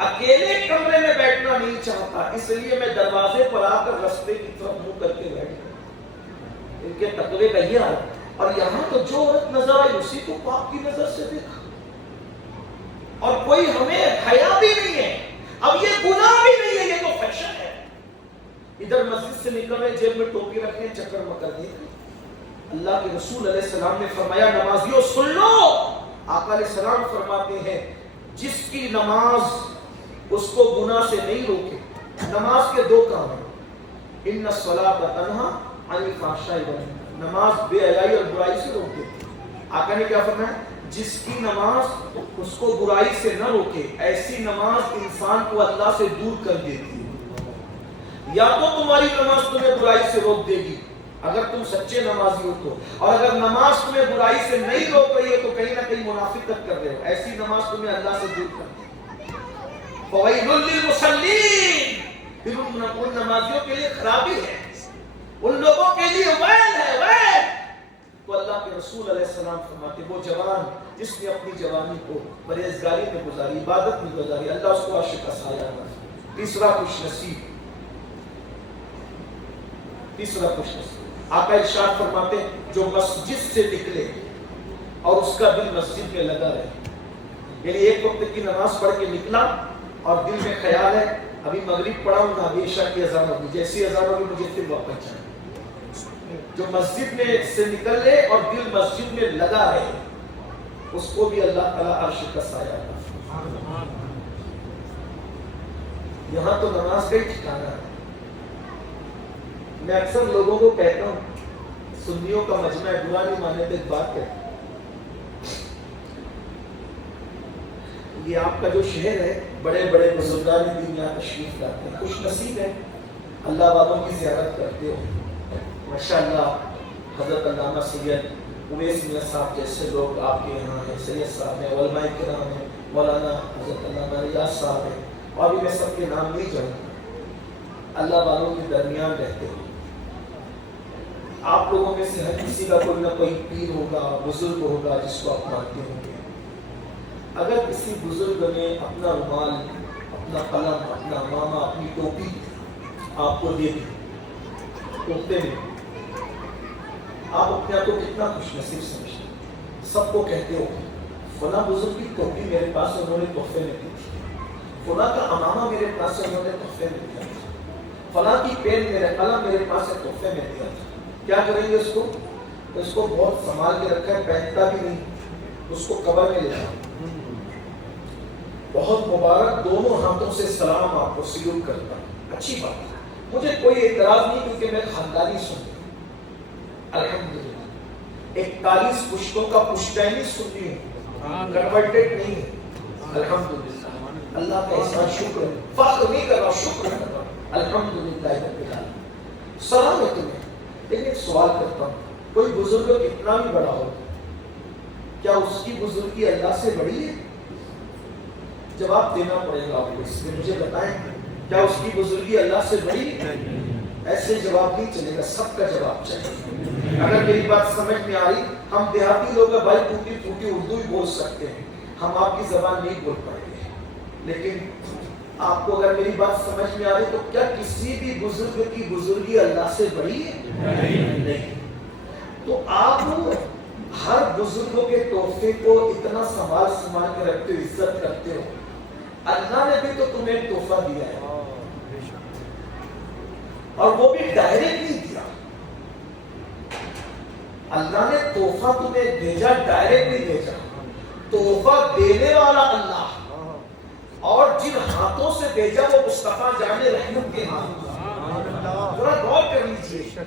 اکیلے کمرے میں بیٹھنا نہیں چاہتا اس لیے میں دروازے پر آ کر رستے کی طرف منہ کر کے بیٹھ گیا. ان کے تقوی کا یہ حال. اور یہاں تو جو عورت نظر آئی اسی کو پاک کی نظر سے دیکھا اور کوئی ہمیں حیا بھی نہیں ہے. اب یہ گناہ بھی نہیں ہے, یہ تو فیشن ہے. ادھر مسجد سے نکل رہے جیب میں ٹوپی رکھے چکر مکر دیکھ. اللہ کے رسول علیہ السلام نے فرمایا نمازیوں سن لو. آقا علیہ السلام فرماتے ہیں جس کی نماز اس کو گناہ سے نہیں روکے. نماز کے 2 کام ہیں. ان الصلاۃ تنہا عن الفحشاء والمنکر. نماز بے حیائی اور برائی سے روک دیتی. آقا نے کیا فرمایا جس کی نماز اس کو برائی سے نہ روکے ایسی نماز انسان کو اللہ سے دور کر دیتی ہے. یا تو تمہاری نماز تمہیں برائی سے روک دے گی اگر تم سچے نمازی ہو تو, اور اگر نماز تمہیں برائی سے نہیں روک رہی ہے تو کہیں نہ کہیں منافقت کر رہے ہو. ایسی نماز تمہیں اللہ سے دور کر دے گی. فویل للمصلین. پھر ان نمازیوں کے لیے خرابی ہے, ان لوگوں کے لیے ویل ہے, ویل. تو اللہ کے رسول علیہ السلام فرماتے وہ جوان جس نے اپنی جوانی کو پرہیزگاری میں گزاری, عبادت میں گزاری, اللہ اس کو عرش کا سایہ بنائے. تیسرا خوش نصیب. آقا ارشاد فرماتے جو مسجد سے نکلے اور اس کا دل مسجد میں لگا رہے. یعنی ایک وقت کی نماز پڑھ کے نکلا اور دل میں خیال ہے ابھی مغرب پڑھا ہوں, ابھی عشاء کی اذان ہوگی, جیسی اذان ہوگی مجھے پھر واپس جانا. جو مسجد میں سے نکل لے اور دل مسجد میں لگا رہے اس کو بھی اللہ تعالیٰ عرش کا سایہ. یہاں تو نماز کا ہی ٹھکانا ہے. میں اکثر لوگوں کو کہتا ہوں سنیوں کا مجمع ہے, برا نہیں مانے تو ایک بات کہتا ہوں یہ آپ کا جو شہر ہے بڑے بڑے بزرگان دین یہاں تشریف لاتے ہیں, خوش نصیب ہے, اللہ والوں کی زیارت کرتے ہو. ماشاءاللہ حضرت علامہ سید اویس میاں صاحب جیسے لوگ آپ کے یہاں ہیں, سید صاحب ہیں, علماء کرام ہیں, مولانا حضرت علامہ ریاض صاحب ہیں, اور بھی میں سب کے نام نہیں جانتا. اللہ والوں کے درمیان رہتے ہو. آپ لوگوں میں سے ہر کسی کا کوئی نہ کوئی پیر ہوگا, بزرگ ہوگا جس کو آپ مانتے ہوں گے. اگر کسی بزرگ نے اپنا رومال, اپنا قلم, اپنا امامہ, اپنی ٹوپی آپ کو دے دی تحفے میں, آپ اپنے آپ کو کتنا خوش نصیب سمجھتے ہیں. سب کو کہتے ہو فلاں بزرگ کی ٹوپی میرے پاس انہوں نے تحفے میں دی تھی, فلاں کا امامہ میرے پاس انہوں نے تحفے میں دیا تھا, فلاں کی پین میرے قلم میرے پاس تحفے میں دیا تھا. کیا کریں گے اس کو؟ اس کو بہت سنبھال کے رکھا ہے, پہنتا بھی نہیں, اس کو قبر میں لے جاؤ. بہت مبارک, دونوں ہاتھوں سے سلام آپ کو سلوٹ کرتا ہوں. اچھی بات ہے, مجھے کوئی اعتراض نہیں کیونکہ میں خاندانی سنی ہوں الحمدللہ. 41 پشتوں کا پشتینی سنی ہوں, کنورٹڈ نہیں ہے الحمدللہ. اللہ کا احسان, شکر ہے, فخر نہیں کر رہا, شکر کر رہا الحمدللہ رب العالمین. سلام ہے تمہیں. لیکن ایک سوال کرتا ہوں, کوئی بزرگ کتنا بھی بڑا ہو کیا اس کی بزرگی اللہ سے بڑی ہے؟ جواب دینا پڑے گا آپ کو, اس میں مجھے بتائیں کیا اس کی بزرگی اللہ سے بڑی ہے؟ ایسے جواب نہیں چلے گا, سب کا جواب چاہیے. اگر میری بات سمجھ میں آئی, ہم دیہاتی لوگ بھائی ٹوٹی پھوٹی اردو ہی بول سکتے ہیں, ہم آپ کی زبان نہیں بول پائیں گے. لیکن آپ کو اگر میری بات سمجھ میں آ رہی تو کیا کسی بھی بزرگ کی بزرگی اللہ سے بڑی ہے؟ نہیں. تو آپ ہر بزرگوں کے تحفے کو اتنا سنبھال کے رکھتے ہو, عزت کرتے ہو. اللہ نے بھی تو تمہیں ایک تحفہ دیا ہے اور وہ بھی ڈائریکٹ نہیں دیا. اللہ نے تحفہ تمہیں بھیجا ڈائریکٹ نہیں بھیجا. تحفہ دینے والا اللہ اور جن ہاتھوں سے بھیجا وہ مصطفیٰ جان رحمت کے ہاتھ. ذرا غور کر لیجیے.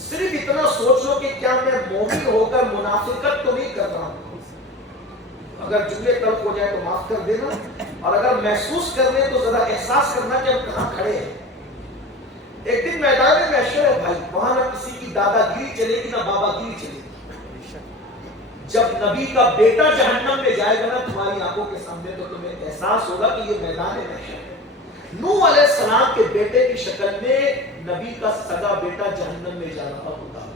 صرف اتنا سوچ لو کہ کیا میں مومن ہو کر منافقت تو نہیں کر رہا ہوں. اگر جملے تلخ ہو جائے تو معاف کر دینا, اور اگر محسوس کر لیں تو ذرا احساس کرنا کہ ہم کہاں کھڑے ہیں. ایک دن میدان محشر ہے بھائی, وہاں نہ کسی کی دادا گیری چلے گی نہ بابا گیری چلے گی. جب نبی کا بیٹا جہنم میں جائے گا نا تمہاری آنکھوں کے سامنے, تو تمہیں احساس ہوگا کہ یہ میدان محشر ہے. نوح علیہ السلام کے بیٹے کی شکل میں نبی کا سگا بیٹا جہنم میں جا رہا ہوگا.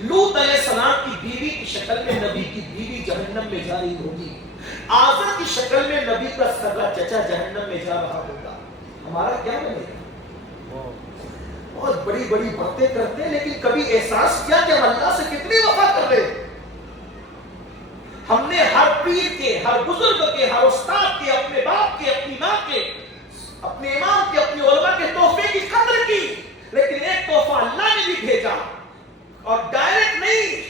لوط علیہ السلام کی بیوی کی شکل میں نبی کی بیوی جہنم میں جا رہی ہوگی. آزر کی شکل میں نبی کا سگا چچا جہنم میں جا رہا ہوگا. ہمارا کیا بنے گا؟ بہت بڑی بڑی باتیں کرتے ہیں, لیکن کبھی احساس کیا کہ ہم اللہ سے کتنی وفا کر رہے ہیں. ہم نے ہر پیر کے, ہر بزرگ کے, ہر استاد کے, اپنے باپ کے, اپنی ماں کے, اپنے امام کے, اپنے علماء کے تحفے کی قدر کی, لیکن ایک تحفہ اللہ نے بھی بھیجا اور ڈائریکٹ نہیں,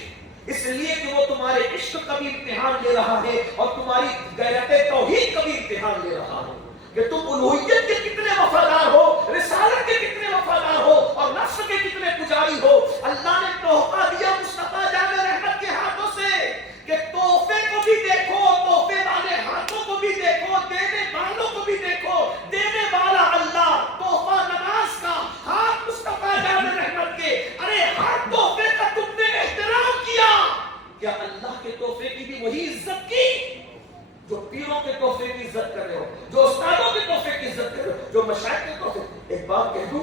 اس لیے کہ وہ تمہارے عشق کا بھی امتحان لے رہا ہے اور تمہاری غیرت توحید کا بھی امتحان لے رہا ہے کہ تم الوہیت کے کتنے وفادار ہو, رسالت کے کتنے وفادار ہو اور نفس کے کتنے پجاری ہو. اللہ نے تحفہ دیا مصطفیٰ جان رحمت کے ہاتھوں سے کہ تحفے کو بھی دیکھو, تحفے والے ہاتھوں کو بھی دیکھو, دینے والوں کو بھی دیکھو. دینے والا اللہ, تحفہ نماز کا ہاتھ مصطفیٰ جان رحمت کے. ارے ہر تحفے کا تم نے احترام کیا, کیا اللہ کے تحفے کی بھی وہی عزت کی جو پیروں کے تحفے کی عزت کر رہے ہو, جو استادوں کے تحفے کی عزت کر رہے ہو, جو مشائخ کے تحفے. ایک بات کہہ دوں,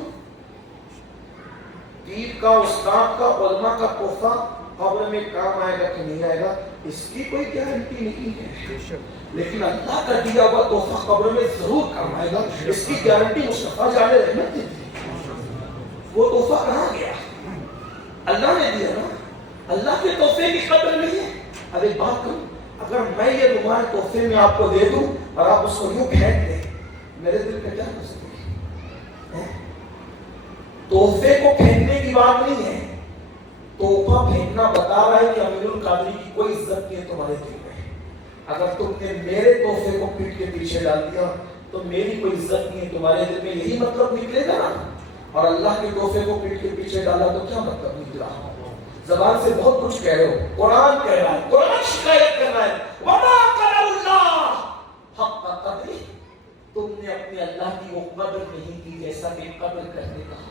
پیر کا, استاد کا, علماء کا تحفہ قبر میں کام آئے گا کہ نہیں آئے گا اس کی کوئی گارنٹی نہیں ہے, لیکن اللہ کا دیا ہوا تحفہ قبر میں ضرور کام آئے گا. اس کی گارنٹی مصطفیٰ جان رحمت نے دی. وہ تحفہ کہاں گیا؟ اللہ نے دیا نا. اللہ کے تحفے کی قدر نہیں ہے. اب ایک بات کروں, اگر میں یہ تمہارے تحفے میں آپ کو دے دوں اور آپ اس کو یوں پھینک دیں, میرے دل پہ کیا کر سکتے ہیں؟ تحفے کو پھینکنے کی بات نہیں ہے, تحفہ پھینکنا بتا رہا ہے کہ امیر القادری کی کوئی عزت نہیں ہے تمہارے دل میں. اگر تم نے میرے تحفے کو پیٹ کے پیچھے ڈال دیا تو میری کوئی عزت نہیں ہے تمہارے دل میں, یہی مطلب نکلے گا نا. اور اللہ کے تحفے کو پیٹ کے پیچھے ڈالا تو کیا مطلب نکلا؟ زبان سے بہت کچھ کہہ رہے ہو, قرآن کہہ رہا ہے, قرآن شکایت کر رہا ہے, وما قدر اللہ حق قدر. تم نے اپنے اللہ کی وہ قدر نہیں کی جیسا کہ قدر کرنے کا.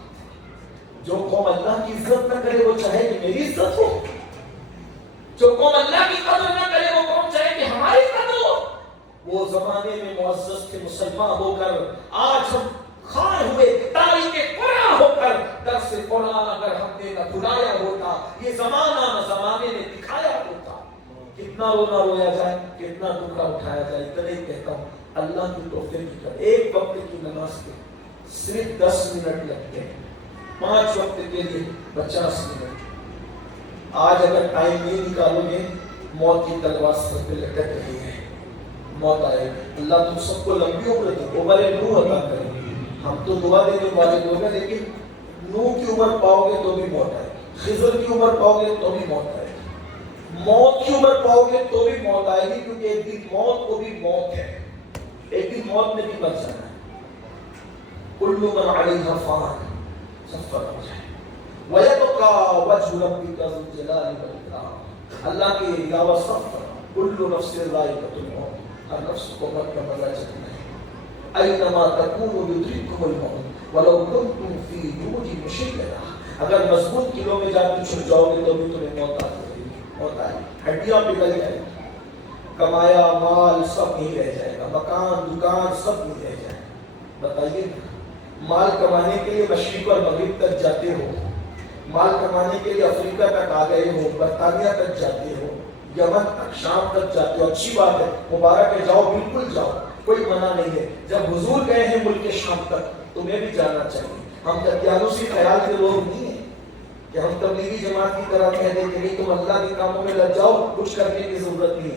جو قوم اللہ کی عزت نہ کرے وہ چاہے کہ میری عزت ہو, جو قوم اللہ کی قدر نہ کرے وہ قوم چاہے کہ ہماری قدر ہو. وہ زمانے میں معزز کے مسلمان ہو کر آج ہم خان ہوئے, تاریخ قرآن ہو کر درس قرآن اگر ہم نے نہ بلایا ہوتا, یہ زمانہ نہ زمانے نے دکھایا ہوتا, کتنا رونا رویا جائے, کتنا ٹکڑا اٹھایا جائے. اتنا ہی کہتا ہوں, اللہ کی توفیق کی کر. ایک وقت کی نماز کے صرف 10 منٹ لگتے ہیں, 5 وقت کے لیے 50 منٹ. آج اگر ٹائم نہیں نکالو گے موت کی تلوار سر پہ لٹک رہی ہے, موت آئے. اللہ تم سب کو لمبی عمر دے, عمر نوح عطا کرے. ہم تو دعا دینے والے لوگ ہیں, لیکن نوح کی عمر پاؤ گے تو بھی موت آئے, خضر کی عمر پاؤ گے تو بھی موت آئے, موت کی عمر پاؤ گے تو بھی موت آئے گی, کیونکہ ایک دن موت کو بھی موت ہے, ایک دن موت نے بھی مر جانا ہے. کل من علیہا فان, سب ختم ہو جائے. وَيَبْقَى وَجْهُ رَبِّكَ ذُو الْجَلَالِ وَالْإِكْرَامِ. اللہ کے علاوہ سب ختم. کل نفس ذائقۃ الموت, ہر نفس کو موت کا مزہ چکھنا ہے. اینما تکونوا یدرککم الموت ولو کنتم فی بروج مشیدہ. اگر مضبوط قلعوں میں جا کے چھپ جاؤ گے تو بھی تمہیں موت آ جائے گی. موت آئے, ہڈیاں پگھل جائیں گی, کمایا مال سب نہیں رہ جائے گا, مکان دکان سب نہیں رہ جائے گا. بتائیے, مال کمانے کے لیے مشرق اور مغرب تک جاتے ہو, مال کمانے کے لیے افریقہ تک آ گئے ہو, برطانیہ تک جاتے ہو, یمن تک, شام تک جاتے ہو, اچھی بات ہے, مبارک ہے, جاؤ, بالکل جاؤ, کوئی منع نہیں ہے. جب حضور گئے ہیں ملک شام تک, تمہیں بھی جانا چاہیے. ہم دقیانوسی خیال کے لوگ نہیں ہیں کہ ہم تبلیغی جماعت کی طرح کہہ دیں کہ نہیں تم اللہ کے کاموں میں لگ جاؤ, کچھ کرنے کی ضرورت نہیں.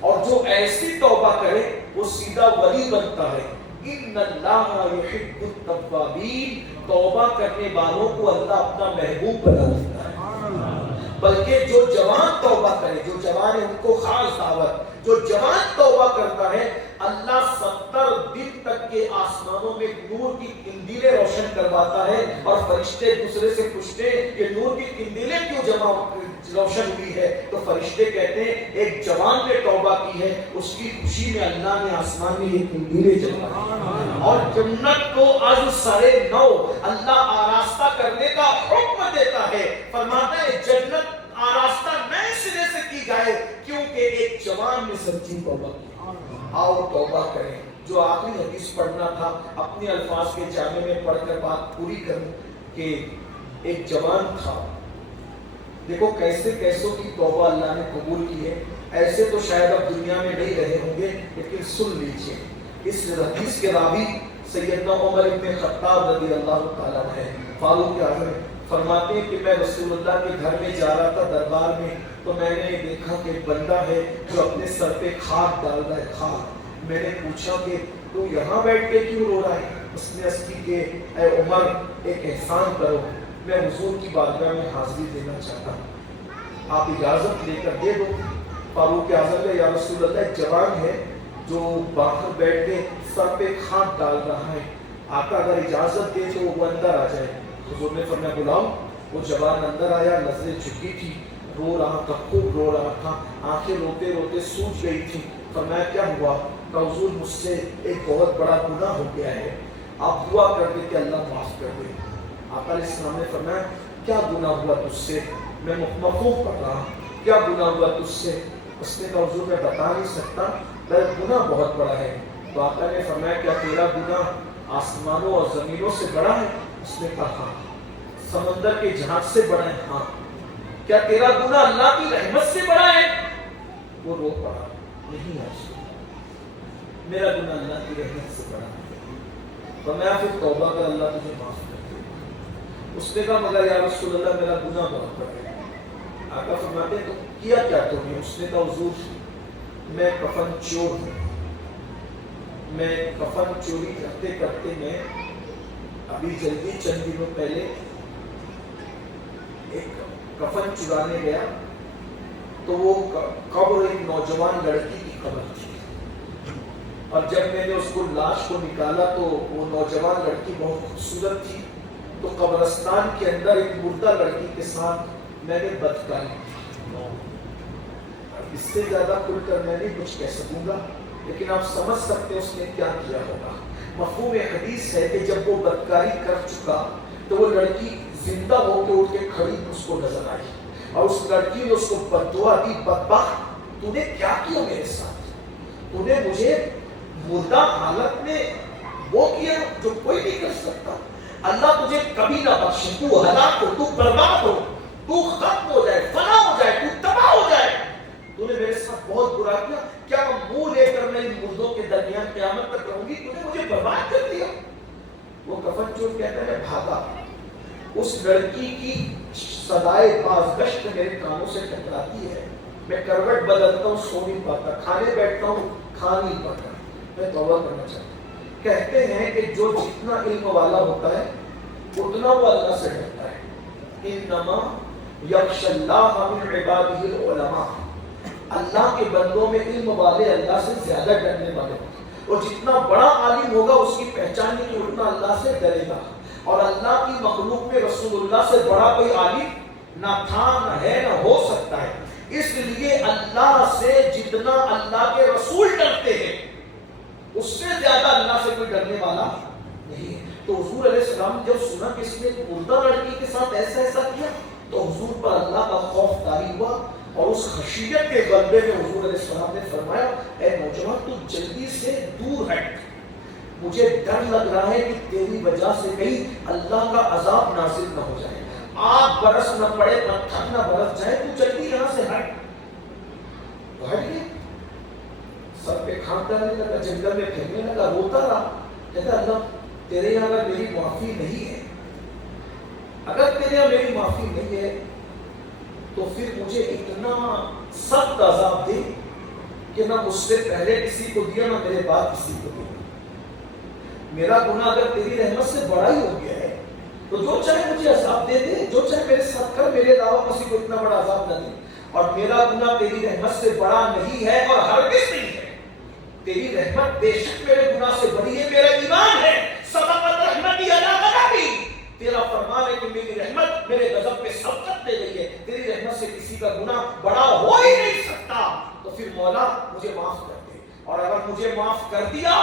اور جو ایسی توبہ کرے وہ سیدھا ولی بنتا ہے. ان اللہ یحب التوابین، توبہ کرنے والوں کو اللہ اپنا محبوب بنا دیتا ہے. بلکہ جو جوان توبہ کرے، جو جوان ہے ان کو خاص دعوت، جو جوان توبہ کرتا ہے اللہ 70 دن تک کے آسمانوں میں نور کی قندیلیں روشن کرواتا ہے، اور فرشتے دوسرے سے پوچھتے ہیں کہ نور کی قندیلیں کیوں جمع روشن ہوئی ہے؟ تو فرشتے کہتے ہیں ایک جوان نے توبہ کی ہے، اس کی خوشی میں اللہ نے آسمان میں یہ قندیلیں جمع کی. اور جنت کو از سرے نو اللہ آراستہ کرنے کا حکم دیتا ہے، فرماتا ہے جنت آراستہ نئے سرے سے کی جائے کیونکہ ایک جوان نے سچی توبہ کی. آؤ توبہ کریں. جو آخری حدیث پڑھنا تھا اپنے الفاظ کے جامع میں پڑھ کر بات پوری کروں کہ ایک جوان تھا. دیکھو کیسے کیسوں کی توبہ اللہ نے قبول کی ہے. ایسے تو شاید اب دنیا میں نہیں رہے ہوں گے، لیکن سن لیجئے اس حدیث کے راوی سیدنا عمر ابن خطاب رضی اللہ تعالیٰ عنہ فاروق اعظم فرماتے ہیں کہ میں رسول اللہ کے گھر میں جا رہا تھا دربار میں، تو میں نے دیکھا کہ بندہ ہے جو اپنے سر پہ خاک ڈال رہا ہے. خاک. میں نے پوچھا کہ تو یہاں بیٹھ کے کیوں رو رہا ہے؟ اس نے عرض کی کہ اے عمر ایک احسان کرو، میں حضور کی بارگاہ میں حاضری دینا چاہتا ہوں، آپ اجازت لے کر دے دو. فاروق اعظم نے یا رسول اللہ ایک جوان ہے جو باہر بیٹھ کے سر پہ خاک ڈال رہا ہے، آقا اگر اجازت دے تو وہ اندر آ جائے. حضور نے فرمایا بلاؤ. وہ جوان اندر آیا، نظریں جھکی تھی، رو رہا تھا، خوب رو رہا تھا، آنکھیں روتے روتے سوج گئی تھی. فرمایا کیا ہوا؟ کہ حضور مجھ سے ایک بہت بڑا گناہ ہو گیا ہے، آپ دعا کر دے کہ اللہ معاف کر دے. آقا علیہ السلام نے فرمایا کیا گناہ ہوا تجھ سے؟ میں مفہوم پڑھ رہا، کیا گناہ ہوا تجھ سے؟ اس نے کہا حضور میں بتا نہیں سکتا، گناہ بہت بڑا ہے. تو آقا نے فرمایا کیا تیرا گناہ آسمانوں اور زمینوں سے بڑا ہے؟ اس نے کہا ہاں. سمندر کے جہاز سے بڑا ہے؟ ہاں. کیا تیرا گناہ اللہ کی رحمت سے بڑا ہے؟ وہ رو پڑا. نہیں ہے، میرا گناہ اللہ کی رحمت سے بڑا ہے. تو میں پھر توبہ کر، اللہ تجھے معاف کر دے. اس نے کہا مگر یا رسول اللہ میرا گناہ بہت بڑا ہے. آقا فرماتے تو کیا کیا تم نے؟ اس نے کہا حضور میں کفن چور ہوں. میں کفن چوری کرتے کرتے میں ابھی جلدی چند دنوں پہلے ایک کفن چرانے گیا تو وہ قبر ایک نوجوان لڑکی کی قبر تھی، اور جب میں نے اس کو لاش کو نکالا تو وہ نوجوان لڑکی بہت خوبصورت تھی. تو قبرستان کے اندر ایک مردہ لڑکی کے ساتھ میں نے بدکاری کی. اس سے زیادہ کھل کر میں نہیں کچھ کہہ سکوں گا، لیکن آپ سمجھ سکتے ہیں اس نے کیا کیا ہوگا. مفہوم حدیث ہے کہ جب وہ بدکاری کر چکا تو وہ لڑکی زندہ ہو کے اٹھ کے کھڑی اس کو نظر آئی، اور اس لڑکی نے اس کو بددعا دی، بدبخت تو نے کیا کیا میرے ساتھ؟ تو نے مجھے مردہ حالت میں وہ کیا جو کوئی نہیں کر سکتا. اللہ تجھے کبھی نہ بخشے، تو ہلاک ہو، تو برباد ہو، تو ختم ہو جائے، فنا ہو جائے، تو تباہ ہو جائے. تو نے میرے ساتھ بہت برا کیا، کیا منہ لے کر میں ان مردوں کے درمیان قیامت تک رہوں گی؟ تو نے مجھے برباد کر دیا. وہ کفن چور کہتا ہے بھاگا. اس لڑکی کی صدائے بازگشت میرے کانوں سے ٹکراتی ہے. میں کروٹ بدلتا ہوں، سو نہیں پاتا، کھانے بیٹھتا ہوں، کھا نہیں پاتا. میں توبہ کرنا چاہتا ہوں. کہتے ہیں کہ جو جتنا علم والا ہوتا ہے اتنا وہ اللہ سے ڈرتا ہے. انما یخشی اللہ من عبادہ العلماء. اللہ کے بندوں میں علم والے اللہ سے زیادہ ڈرنے والے ہوتے ہیں، اور جتنا بڑا عالم ہوگا اس کی پہچان نہیں کہ اتنا اللہ سے ڈرے گا. اور اللہ کی مخلوق میں رسول اللہ سے بڑا کوئی عالم نہ تھا، نہ ہے، نہ ہو سکتا ہے. اس لیے اللہ سے جتنا اللہ کے رسول ڈرتے ہیں اس سے زیادہ اللہ سے کوئی ڈرنے والا نہیں ہے. تو حضور علیہ السلام جب سنا کہ اس نے مردہ لڑکی کے ساتھ ایسا کیا تو حضور پر اللہ کا خوف طاری ہوا، اور اس خشیت کے غلبے میں حضور علیہ السلام نے فرمایا اے نوجوان تو جلدی سے دور ہٹ، مجھے ڈر لگ رہا ہے کہ تیری وجہ سے کہیں اللہ کا عذاب نازل نہ ہو جائے، آگ برس نہ پڑے، پتھر نہ برس جائے، تو جلدی یہاں سے ہٹ. تو ہٹ گیا، سر پہ کھانتا رہنے لگا، جنگل میں پھیلنے لگا، روتا رہا. کہتا اللہ تیرے یہاں اگر میری معافی نہیں ہے، اگر تیرے یہاں میری معافی نہیں ہے تو پھر مجھے اتنا سخت عذاب دے کہ نہ مجھ سے پہلے کسی کو دیا نہ میرے بعد کسی کو دیا. میرا گناہ اگر تیری رحمت سے بڑا ہی ہو گیا ہے تو جو چاہے مجھے عذاب دے دے, جو چاہے میرے ساتھ کر, میرے علاوہ کسی کو اتنا بڑا عذاب نہ دے. اور میرا گناہ تیری رحمت سے بڑا نہیں ہے اور ہرگز نہیں ہے. تیری رحمت بے شک میرے گناہ سے بڑی ہے, میرا ایمان ہے. سبقت رحمتی علی غضبی, تیرا فرمان ہے کہ میری رحمت میرے غضب پہ سبقت دے گئی ہے. تیری رحمت سے کسی کا گناہ بڑا ہو ہی نہیں سکتا. تو پھر مولا مجھے معاف کر دے, اور اگر مجھے معاف کر دیا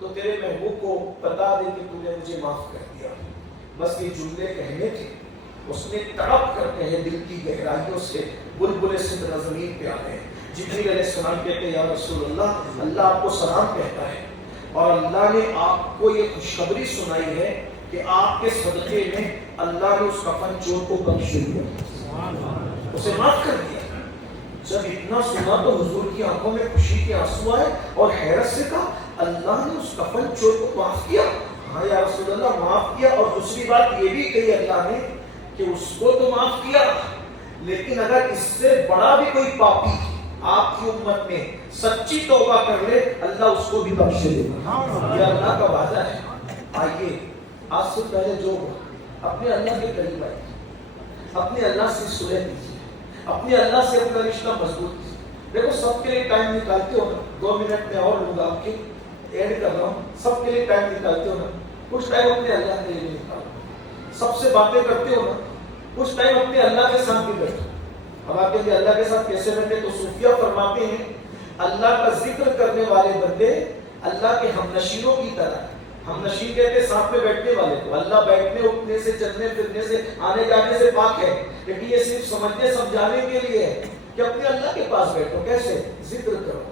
تو تیرے محبوب کو بتا دے کہ تو نے مجھے معاف کر دیا. بس یہ جملے کہنے تھے. اس نے تڑپ کر کہے دل کی گہرائیوں سے, بلبل صدر زمین پہ آ گئے. جبریل علیہ السلام کہتے ہیں یا رسول اللہ, اللہ آپ کو سلام کہتا ہے اور اللہ نے آپ کو یہ خوشخبری سنائی ہے کہ آپ کے صدقے میں اللہ نے اس کفن چور کو بخش دیا, اسے معاف کر دیا. جب اتنا سنا تو حضور کی آنکھوں میں خوشی کے آنسو آئے اور حیرت سے کہا اللہ نے اس کفن چور کو معاف کیا؟ ہاں یا رسول اللہ معاف کیا. اور دوسری بات یہ بھی کہی اللہ نے کہ اس کو تو معاف کیا, لیکن اگر اس سے بڑا بھی کوئی پاپی آپ کی امت میں سچی توبہ کر لے اللہ اس کو بھی بخش دے گا. یہ اللہ کا وعدہ ہے. آئیے آج سے پہلے جو اپنے اللہ کے قریب آئے, اپنے اللہ سے صلح کیجیے, اپنے اللہ سے اپنا رشتہ مضبوط کیجیے. دیکھو سب کے لیے ٹائم نکالتے ہو نا, 2 منٹ میں اور لوں گا آپ کے ایڈ کر رہا ہوں. سب کے لیے ٹائم نکالتے ہو نا, کچھ ٹائم اپنے اللہ کے لیے نکالو. سب سے باتیں کرتے ہو نا, کچھ ٹائم اپنے اللہ کے ساتھ بھی بیٹھو. اب آپ کہتے ہیں اللہ کے ساتھ کیسے بیٹھے, تو صوفیہ فرماتے ہیں اللہ کا ذکر کرنے والے بندے اللہ کے ہمنشینوں کی طرح. ہمنشین کہتے ہیں ساتھ میں بیٹھنے والے کو. اللہ بیٹھنے اٹھنے سے چلنے پھرنے سے آنے جانے سے پاک ہے, لیکن یہ صرف سمجھنے سمجھانے کے لیے ہے کہ اپنے اللہ کے پاس بیٹھو. کیسے ذکر کرو,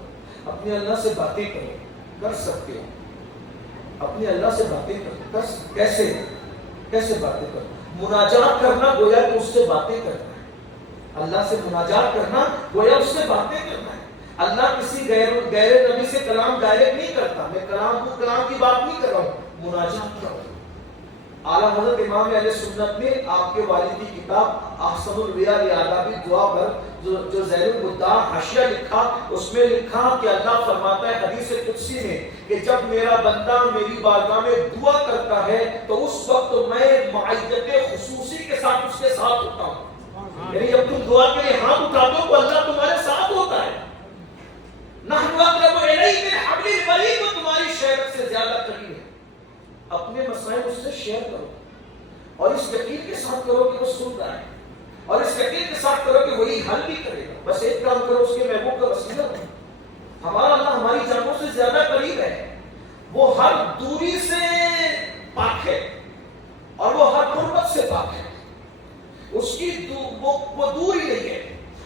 اپنے اللہ سے باتیں کرو. کر سکتے ہو اپنے اللہ سے باتیں کرو. کیسے کیسے باتیں کرو؟ مناجات کرنا گویا کہ اس سے باتیں کرنا ہے. اللہ سے مناجات کرنا گویا اس سے باتیں کرنا ہے. اللہ کسی غیر نبی سے کلام ڈائریکٹ نہیں کرتا. میں کلام کی بات نہیں کر رہا ہوں, مناجات کر رہا ہوں. اعلیٰ حضرت امام اہل سنت نے آپ کے والد کی کتاب احسن البیاء لآداب الدعاء پر جو ذیل البداع حاشیہ لکھا, اس میں لکھا کہ اللہ فرماتا ہے حدیث قدسی میں کہ جب میرا بندہ میری بارگاہ میں دعا کرتا ہے تو اس وقت میں معیت خصوصی کے ساتھ اس کے ساتھ ہوتا ہوں. یعنی جب تم دعا کے لیے ہاتھ اٹھاتے ہو تو اللہ تمہارے ساتھ ہوتا ہے. نحن اقرب الیہ من حبل الورید, وہ تمہاری شہرت سے زیادہ قریب ہے. اپنے مسائل اس سے شیئر کرو اور اس یقین کے ساتھ کرو کہ وہ سن رہا ہے, اور اس یقین کے ساتھ کرو کہ وہی حل بھی کرے گا. بس ایک کام کرو, اس کے محبوب کا وسیلہ ہو. ہمارا اللہ ہماری جانوں سے زیادہ قریب ہے. وہ ہر دوری سے پاک ہے اور وہ ہر قربت سے پاک ہے. اس کی وہ دور ہی نہیں ہے,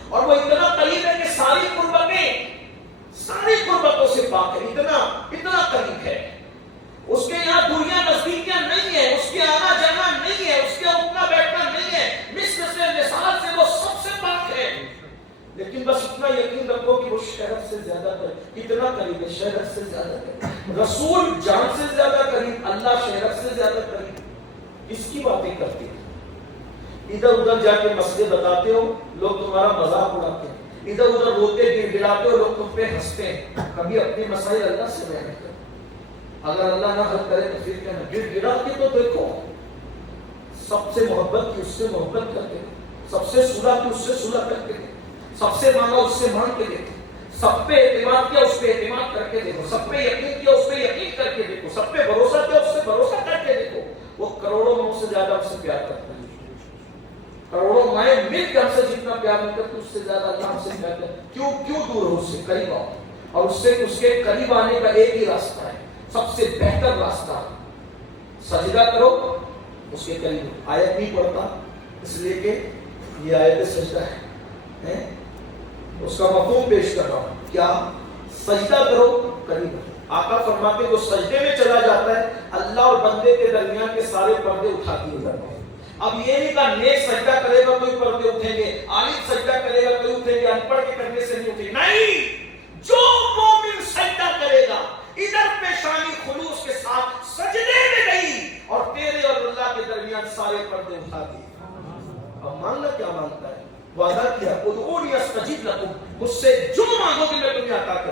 اور وہ اتنا قریب ہے کہ ساری قربتوں سے پاک ہے. اتنا قریب ہے. اس کے یہاں دوریاں نزدیکیاں نہیں ہے, اس کے آنا جانا نہیں ہے, اس کے اٹھنا بیٹھنا نہیں ہے. مثل سے مثال سے وہ سب سے پاک ہے. لیکن بس اتنا یقین رکھو کہ وہ شہرت سے زیادہ قریب. کتنا قریب ہے؟ شہرت سے زیادہ قریب. رسول جان سے زیادہ قریب, اللہ شہرت سے زیادہ قریب. اس کی باتیں کرتے ہیں. ادھر ادھر جا کے مسئلے بتاتے ہو, لوگ تمہارا مذاق اڑاتے ہیں. ادھر ادھر روتے گر گڑاتے ہو, لوگ تم پہ ہنستے ہیں. کبھی اپنے مسائل اللہ سے بیان کرو. اگر اللہ نہ حل کرے تو پھر کیا؟ گر گڑا کے تو دیکھو. سب سے محبت کی اس سے محبت کر کے, سب سے صلح کی اس سے صلح کر کے, سب سے مانگا اس سے مانگ کے دیکھو. سب پہ اعتماد کیا اس پہ اعتماد کر کے دیکھو. سب پہ یقین کیا اس پہ یقین کر کے دیکھو. سب پہ بھروسہ کیا اس سے بھروسہ کر کے دیکھو. وہ کروڑوں ماؤں سے زیادہ ہم سے پیار کرتا ہے. کروڑوں مائیں مل کے ہم سے جتنا پیار نہیں کرتے اس سے زیادہ اللہ ہم سے پیار کرتا ہے. کیوں دور ہو؟ اس سے قریب آؤ. اور اس کے قریب آنے کا ایک ہی راستہ ہے, سب سے بہتر راستہ, سجدہ کرو اس کے قریب. آیت نہیں پڑھتا اس لیے کہ یہ آیت سجدہ ہے. اس کا مفہوم پیش کر رہا ہوں. کیا سجدہ کرو قریب. آقا فرماتے جو سجدے میں چلا جاتا ہے اللہ اور بندے کے درمیان کے سارے پردے اٹھا دیے جاتے ہیں. اب یہ نہیں کہا نیک سجدہ کرے گا کوئی پردے اٹھیں گے, عالم سجدہ کرے گا کوئی اٹھیں گے, ان پڑھ کے کرنے سے نہیں اٹھیں گے. نہیں, جو مومن سجدہ کرے گا ادھر پیشانی خلوص کے ساتھ سجدے میں گئی اور تیرے اور اللہ کے درمیان سارے پردے اٹھا دیے. اب مانگنا کیا مانگتا ہے؟ وعدہ کیا ادعونی استجب لکم, مجھ سے جو مانگو گے میں تمہیں عطا کروں